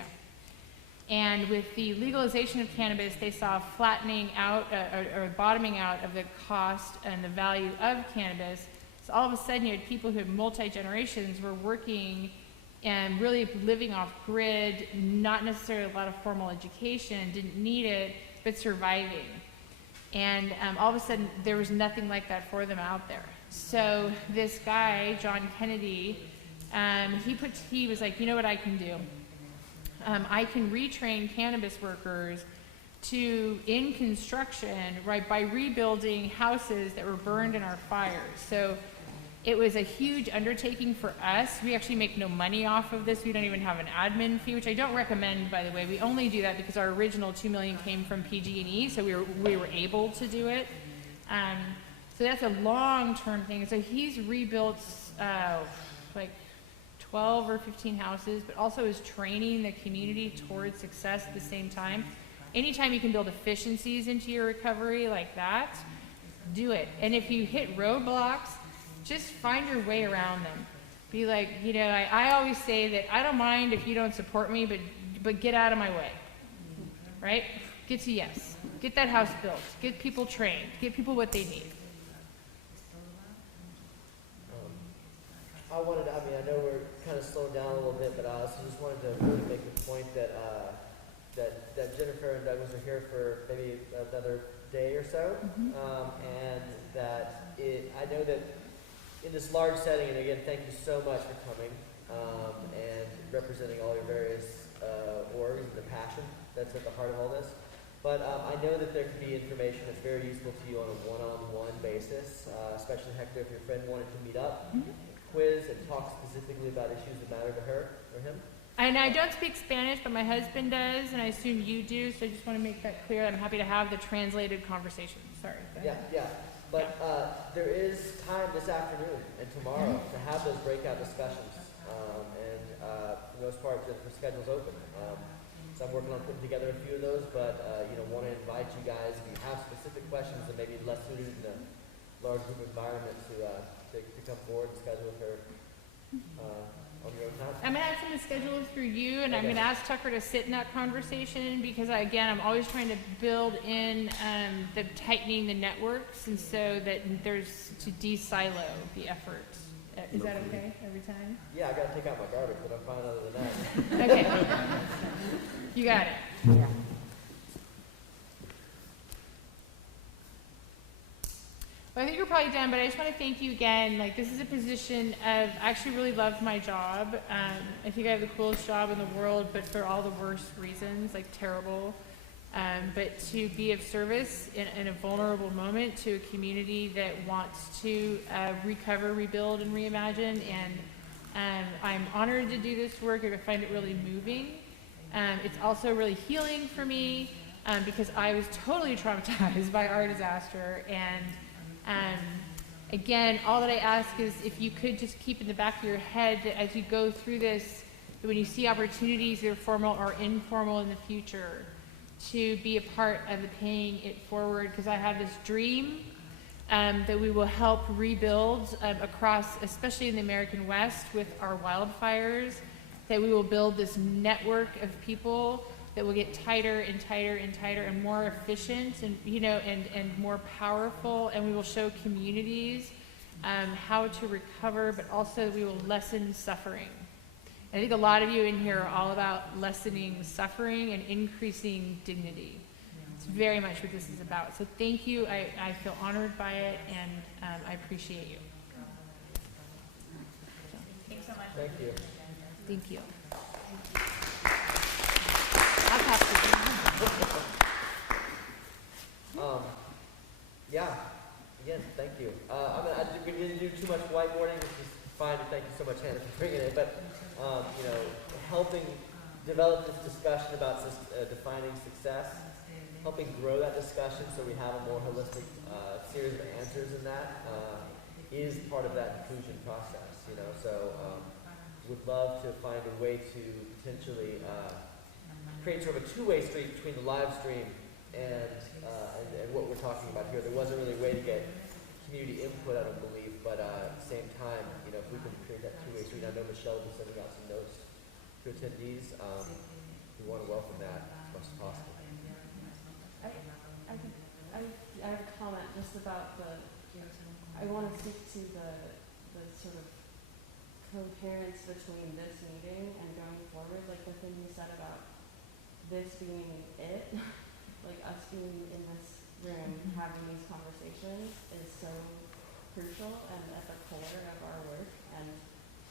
And with the legalization of cannabis, they saw flattening out or bottoming out of the cost and the value of cannabis. So all of a sudden, you had people who had multi-generations were working and really living off grid, not necessarily a lot of formal education, didn't need it, but surviving. And all of a sudden, there was nothing like that for them out there. So this guy, John Kennedy, he was like, you know what I can do? I can retrain cannabis workers in construction, right, by rebuilding houses that were burned in our fires. So it was a huge undertaking for us. We actually make no money off of this. We don't even have an admin fee, which I don't recommend, by the way. We only do that because our original $2 million came from PG&E, so we were able to do it. So that's a long-term thing. So he's rebuilt like 12 or 15 houses, but also is training the community towards success at the same time. Anytime you can build efficiencies into your recovery like that, do it. And if you hit roadblocks, just find your way around them. Be like, you know, I always say that I don't mind if you don't support me, but get out of my way, right? Get to yes. Get that house built. Get people trained. Get people what they need. I know we're kind of slowing down a little bit, but I also just wanted to really make the point that that Jennifer and Douglas are here for maybe another day or so, and that I know that in this large setting, and again, thank you so much for coming and representing all your various orgs and the passion that's at the heart of all this. But I know that there can be information that's very useful to you on a one-on-one basis, especially Hector, if your friend wanted to meet up, quiz, and talk specifically about issues that matter to her or him. And I don't speak Spanish, but my husband does, and I assume you do, so I just want to make that clear. I'm happy to have the translated conversation. Sorry. Yeah. But there is time this afternoon and tomorrow to have those breakout discussions, and for the most part, the schedule's open. So I'm working on putting together a few of those, but want to invite you guys, if you have specific questions that may be less suited in a large group environment, to come forward and schedule with her on your own time. I'm going to have someone schedule it through you, and I'm going to ask Tucker to sit in that conversation because, I'm always trying to build in the tightening the networks, and so that there's to de-silo the efforts. Is that okay every time? Yeah, I got to take out my garbage, but I'm fine other than that. Okay. You got it. Yeah. Well, I think you're probably done, but I just want to thank you again. Like, this is a position of, I actually really loved my job. I think I have the coolest job in the world, but for all the worst reasons, like terrible. But to be of service in a vulnerable moment to a community that wants to recover, rebuild, and reimagine. And I'm honored to do this work. I find it really moving. It's also really healing for me because I was totally traumatized by our disaster. And again, all that I ask is if you could just keep in the back of your head that as you go through this, that when you see opportunities, either formal or informal in the future, to be a part of the paying it forward, because I have this dream that we will help rebuild across, especially in the American West with our wildfires, that we will build this network of people that will get tighter and tighter and tighter and more efficient and and more powerful, and we will show communities how to recover, but also we will lessen suffering. I think a lot of you in here are all about lessening suffering and increasing dignity. It's very much what this is about. So thank you. I feel honored by it, and I appreciate you. Thanks so much. Thank you. Thank you. Again, thank you. We didn't do too much whiteboarding, which is fine. Thank you so much, Hannah, for bringing it. But helping develop this discussion about defining success, helping grow that discussion so we have a more holistic series of answers in that is part of that inclusion process. So would love to find a way to potentially create sort of a two-way street between the live stream and what we're talking about here. There wasn't really a way to get community input, I don't believe, but at the same time, if we could create that two-way street, I know Michelle will be sending out some notes to attendees. we want to welcome that as much as possible. I have a comment just about I want to speak to the sort of coherence between this meeting and going forward, like the thing you said about this being it, like us being in this room having these conversations is so crucial and at the core of our work. And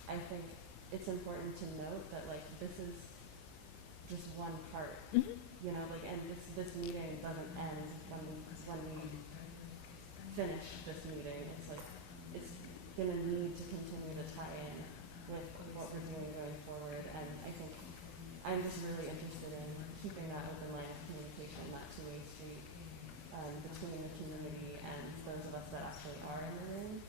I think it's important to note that like this is just one part, you know, like, and this meeting doesn't end when we finish this meeting. It's like it's going to need to continue to tie in with what we're doing going forward. And I think I'm just really interested in keeping that open line of communication, that two-way street between the community and those of us that actually are in the room.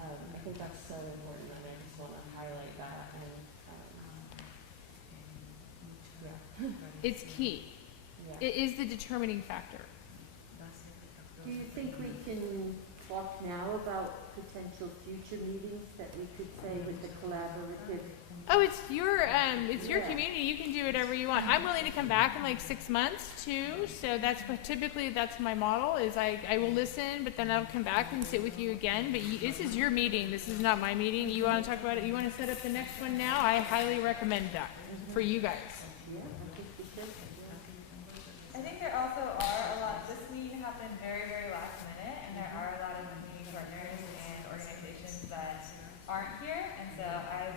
I think that's so important, and I just want to highlight that. And It's key. yeah. It is the determining factor. Do you think we can talk now about potential future meetings that we could say with the collaborative? Oh, it's your Yeah. community. You can do whatever you want. I'm willing to come back in like 6 months too. So that's my model is I will listen, but then I'll come back and sit with you again. But this is your meeting. This is not my meeting. You want to talk about it? You want to set up the next one now? I highly recommend that for you guys. Yeah, I think we should. I think there also are a lot, this meeting happened very, very last minute, and there are a lot of community partners and organizations that aren't here, and so I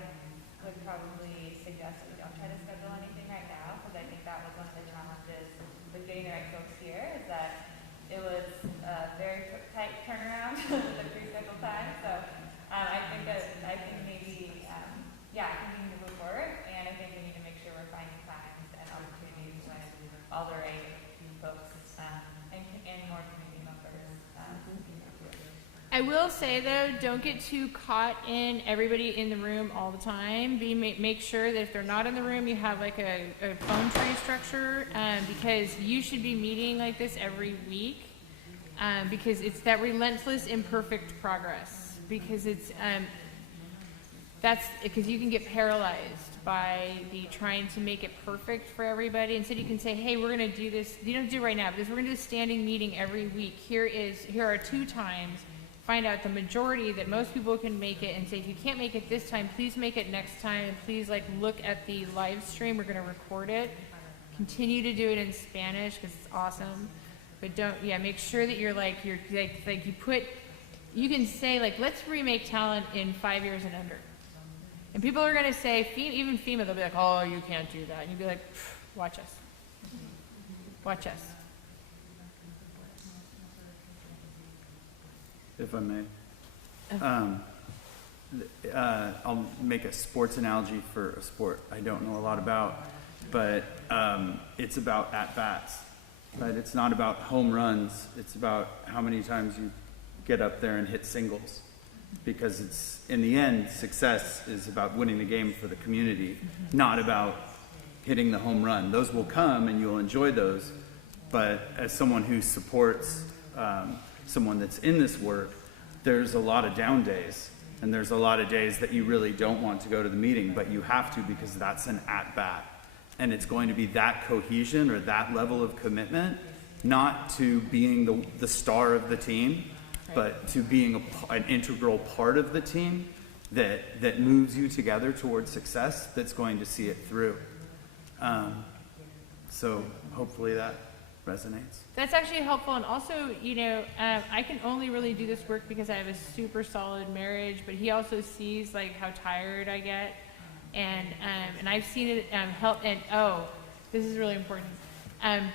would probably suggest that we don't try to schedule anything right now, because I think that was one of the challenges with getting the right folks here, is that it was a very tight turnaround with the pre-scheduled time, so I think maybe, I think we need to move forward, and I think we need to make sure we're finding times and opportunities when all the right folks and more community members. I will say though, don't get too caught in everybody in the room all the time. Make sure that if they're not in the room, you have like a phone tree structure, because you should be meeting like this every week, because it's that relentless, imperfect progress. Because that's because you can get paralyzed by the trying to make it perfect for everybody. Instead, you can say, hey, we're going to do this. You don't have to do it right now, but we're going to do a standing meeting every week. Here are 2 times. Find out the majority that most people can make it and say, if you can't make it this time, please make it next time. And please look at the live stream. We're going to record it. Continue to do it in Spanish because it's awesome. But make sure that you can say let's remake talent in 5 years and under. And people are going to say, even female, they'll be like, oh, you can't do that. And you'll be like, watch us. Watch us. If I may. I'll make a sports analogy for a sport I don't know a lot about, but it's about at-bats. Right? It's not about home runs. It's about how many times you get up there and hit singles. Because it's, in the end, success is about winning the game for the community, not about hitting the home run. Those will come and you'll enjoy those, but as someone who supports someone that's in this work, there's a lot of down days, and there's a lot of days that you really don't want to go to the meeting, but you have to because that's an at-bat. And it's going to be that cohesion or that level of commitment, not to being the star of the team, but to being an integral part of the team that moves you together towards success, that's going to see it through. So hopefully that resonates. That's actually helpful. And also, I can only really do this work because I have a super solid marriage, but he also sees how tired I get. And I've seen it help. And this is really important.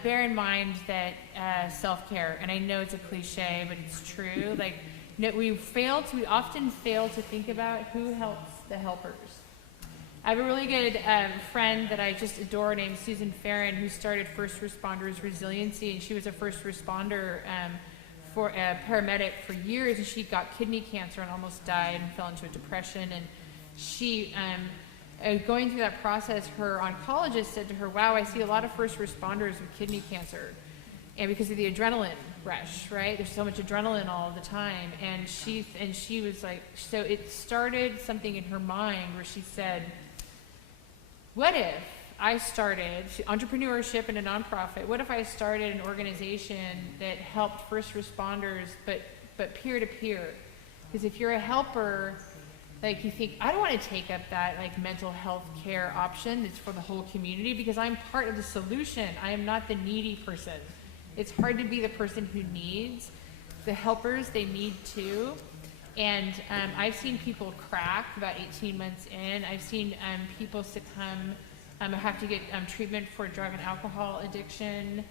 Bear in mind that self-care, and I know it's a cliche, but it's true. We often fail to think about who helps the helpers. I have a really good friend that I just adore named Susan Ferran, who started First Responders Resiliency, and she was a first responder for a paramedic for years, and she got kidney cancer and almost died and fell into a depression. And she going through that process, her oncologist said to her, wow, I see a lot of first responders with kidney cancer. And because of the adrenaline rush, right? There's so much adrenaline all the time. And she was like, so it started something in her mind where she said, what if I started entrepreneurship in a nonprofit? What if I started an organization that helped first responders, but peer to peer? Because if you're a helper, like you think, I don't want to take up that like mental health care option that's for the whole community because I'm part of the solution. I am not the needy person. It's hard to be the person who needs. The helpers, they need too. And I've seen people crack about 18 months in. I've seen people succumb, have to get treatment for drug and alcohol addiction.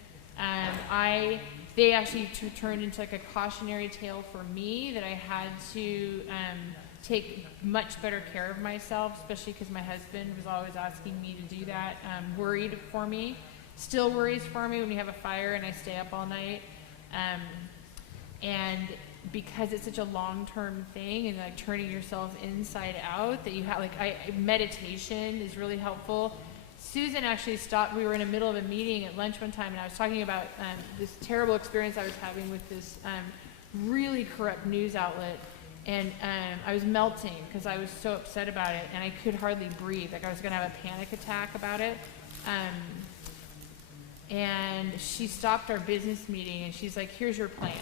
They actually turned into like a cautionary tale for me that I had to take much better care of myself, especially because my husband was always asking me to do that, worried for me, still worries for me when we have a fire and I stay up all night. And because it's such a long-term thing and like turning yourself inside out, that you have like meditation is really helpful. Susan actually stopped. We were in the middle of a meeting at lunch one time, and I was talking about this terrible experience I was having with this really corrupt news outlet, and I was melting because I was so upset about it, and I could hardly breathe. Like I was going to have a panic attack about it. And she stopped our business meeting, and she's like, "Here's your plan.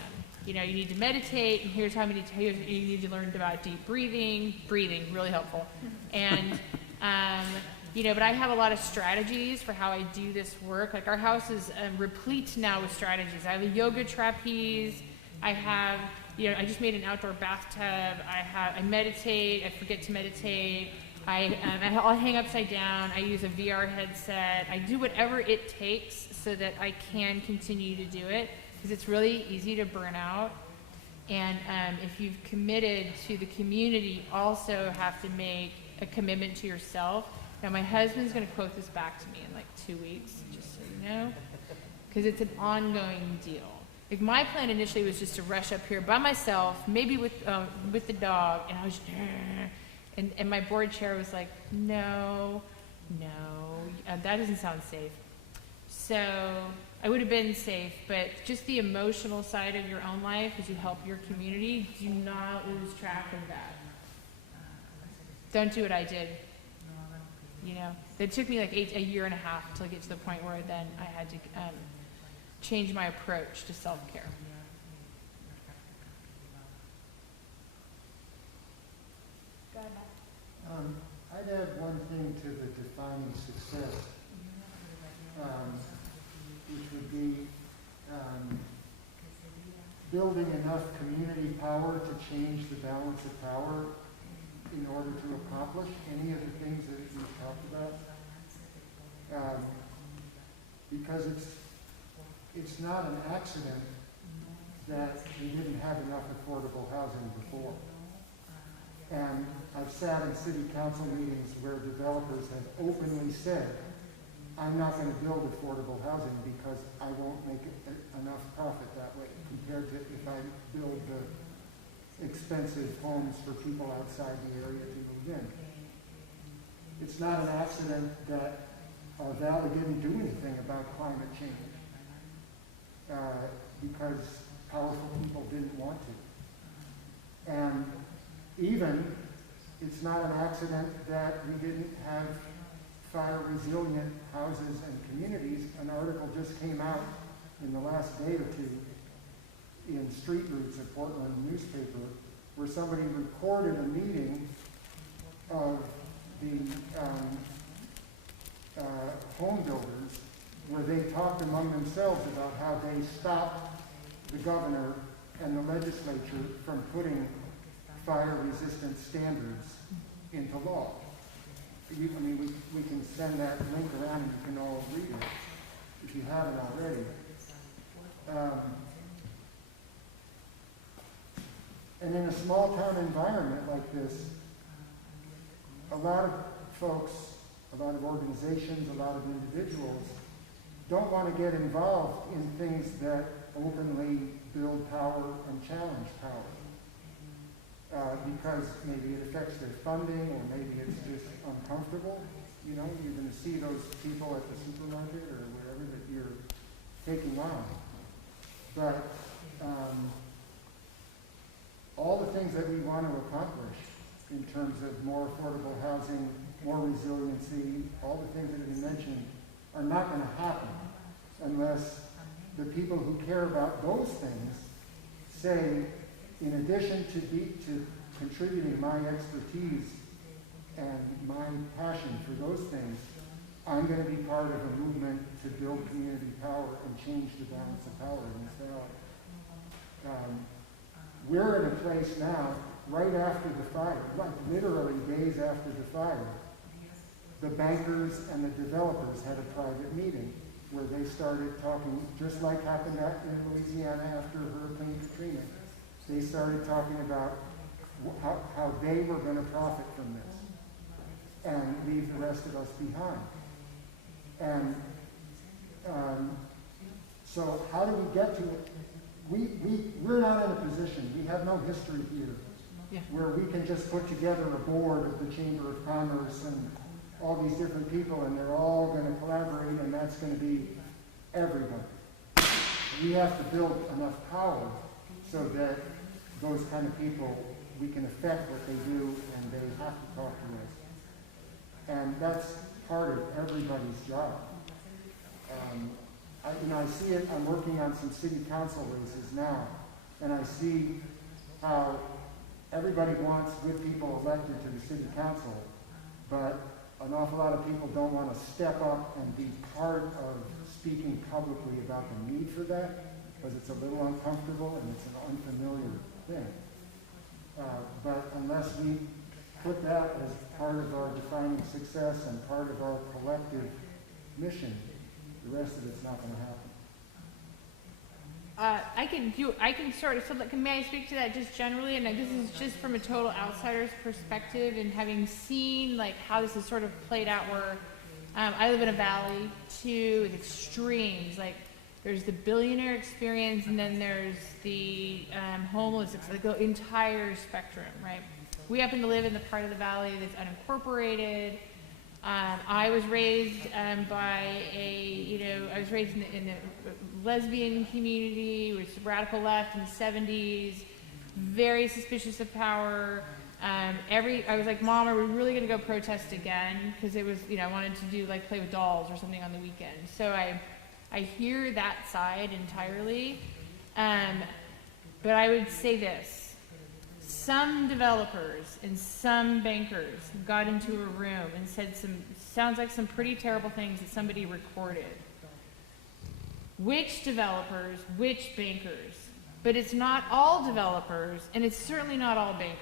You know, you need to meditate, and here's how many. You need to learn about deep breathing. Breathing, really helpful, and." You know, but I have a lot of strategies for how I do this work. Like our house is replete now with strategies. I have a yoga trapeze. I have, you know, I just made an outdoor bathtub. I meditate. I forget to meditate. I'll hang upside down. I use a VR headset. I do whatever it takes so that I can continue to do it, because it's really easy to burn out. And if you've committed to the community, you also have to make a commitment to yourself. Now, my husband's going to quote this back to me in like 2 weeks, just so you know, because it's an ongoing deal. Like my plan initially was just to rush up here by myself, maybe with the dog, and I was, and my board chair was like, no, that doesn't sound safe. So I would have been safe, but just the emotional side of your own life as you help your community, do not lose track of that. Don't do what I did. You know, it took me like a year and a half to get to the point where then I had to change my approach to self-care. Go ahead, Matt. I'd add one thing to the defining success, which would be building enough community power to change the balance of power in order to accomplish any of the things that we've talked about. Because it's not an accident that we didn't have enough affordable housing before. And I've sat in city council meetings where developers have openly said, I'm not going to build affordable housing because I won't make enough profit that way compared to if I build the expensive homes for people outside the area to move in. It's not an accident that our valley didn't do anything about climate change because powerful people didn't want to. And even, it's not an accident that we didn't have fire-resilient houses and communities. An article just came out in the last day or two in Street Roots, a Portland newspaper, where somebody recorded a meeting of the home builders where they talked among themselves about how they stopped the governor and the legislature from putting fire-resistant standards into law. We can send that link around and you can all read it if you haven't already. And in a small town environment like this, a lot of folks, a lot of organizations, a lot of individuals don't want to get involved in things that openly build power and challenge power. Because maybe it affects their funding, or maybe it's just uncomfortable. You know, you're going to see those people at the supermarket or wherever that you're taking on. But all the things that we want to accomplish in terms of more affordable housing, more resiliency, all the things that have been mentioned are not going to happen unless the people who care about those things say, in addition to contributing my expertise and my passion for those things, I'm going to be part of a movement to build community power and change the balance of power in this valley. We're at a place now, right after the fire, like literally days after the fire, the bankers and the developers had a private meeting where they started talking, just like happened in Louisiana after Hurricane Katrina. They started talking about how they were going to profit from this and leave the rest of us behind. And so how do we get to it? We're not in a position, we have no history here, where we can just put together a board of the Chamber of Commerce and all these different people, and they're all going to collaborate, and that's going to be everybody. We have to build enough power so that those kind of people, we can affect what they do, and they have to talk to us. And that's part of everybody's job. I see it, I'm working on some city council races now, and I see how everybody wants good people elected to the city council, but an awful lot of people don't want to step up and be part of speaking publicly about the need for that, because it's a little uncomfortable and it's an unfamiliar thing. But unless we put that as part of our defining success and part of our collective mission, the rest of it's not going to happen. I can sort of, so may I speak to that just generally? And this is just from a total outsider's perspective, and having seen like how this has sort of played out where I live in a valley too, with extremes. Like there's the billionaire experience, and then there's the homeless, it's like the entire spectrum, right? We happen to live in the part of the valley that's unincorporated. I was raised I was raised in the lesbian community, which is radical left in the 70s, very suspicious of power. I was like, Mom, are we really going to go protest again? Because it was, I wanted to do like play with dolls or something on the weekend. So I hear that side entirely. But I would say this. Some developers and some bankers got into a room and said sounds like some pretty terrible things that somebody recorded. Which developers, which bankers? But it's not all developers, and it's certainly not all bankers.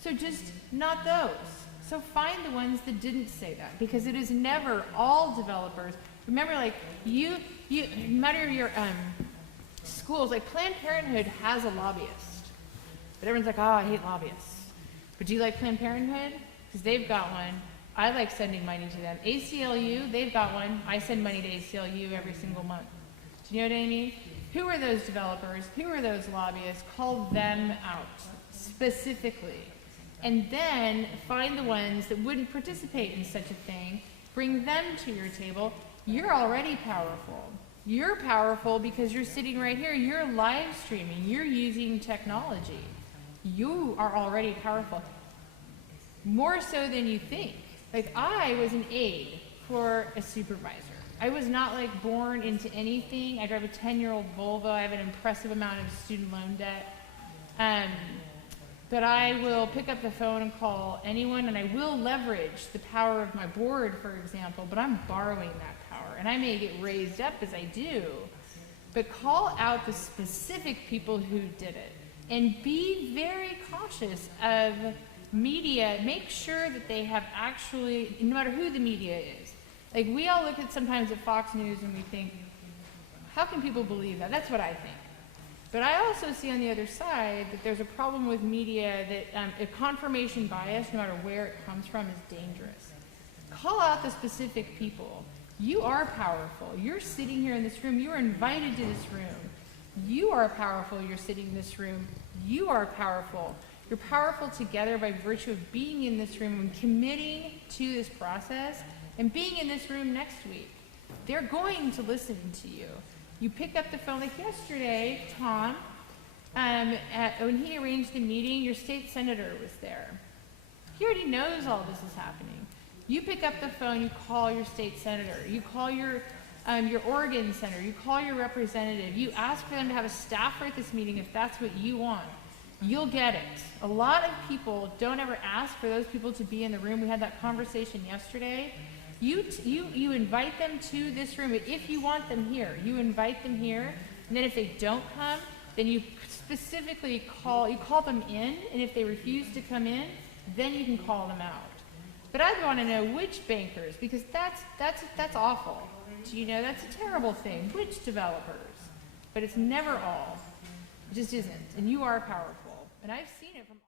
So just not those. So find the ones that didn't say that, because it is never all developers. Remember, like you no matter your schools, like Planned Parenthood has a lobbyist. But everyone's like, oh, I hate lobbyists. But do you like Planned Parenthood? Because they've got one. I like sending money to them. ACLU, they've got one. I send money to ACLU every single month. Do you know what I mean? Who are those developers? Who are those lobbyists? Call them out specifically. And then find the ones that wouldn't participate in such a thing. Bring them to your table. You're already powerful. You're powerful because you're sitting right here. You're live streaming. You're using technology. You are already powerful. More so than you think. Like, I was an aide for a supervisor. I was not like born into anything. I drive a 10-year-old Volvo. I have an impressive amount of student loan debt. But I will pick up the phone and call anyone, and I will leverage the power of my board, for example, but I'm borrowing that power, and I may get raised up as I do. But call out the specific people who did it. And be very cautious of media. Make sure that they have actually, no matter who the media is. Like, we all look at sometimes at Fox News and we think, how can people believe that? That's what I think. But I also see on the other side that there's a problem with media that a confirmation bias, no matter where it comes from, is dangerous. Call out the specific people. You are powerful. You're sitting here in this room. You are invited to this room. You are powerful. You're sitting in this room. You are powerful. You're powerful together by virtue of being in this room and committing to this process and being in this room next week. They're going to listen to you. You pick up the phone, like yesterday, Tom, when he arranged the meeting, your state senator was there. He already knows all this is happening. You pick up the phone, you call your state senator, you call your Oregon senator, you call your representative, you ask for them to have a staffer at this meeting if that's what you want. You'll get it. A lot of people don't ever ask for those people to be in the room. We had that conversation yesterday. You invite them to this room. If you want them here, you invite them here. And then if they don't come, then you specifically call them in. And if they refuse to come in, then you can call them out. But I want to know which bankers, because that's awful. You know, that's a terrible thing. Which developers? But it's never all. It just isn't. And you are powerful. And I've seen it from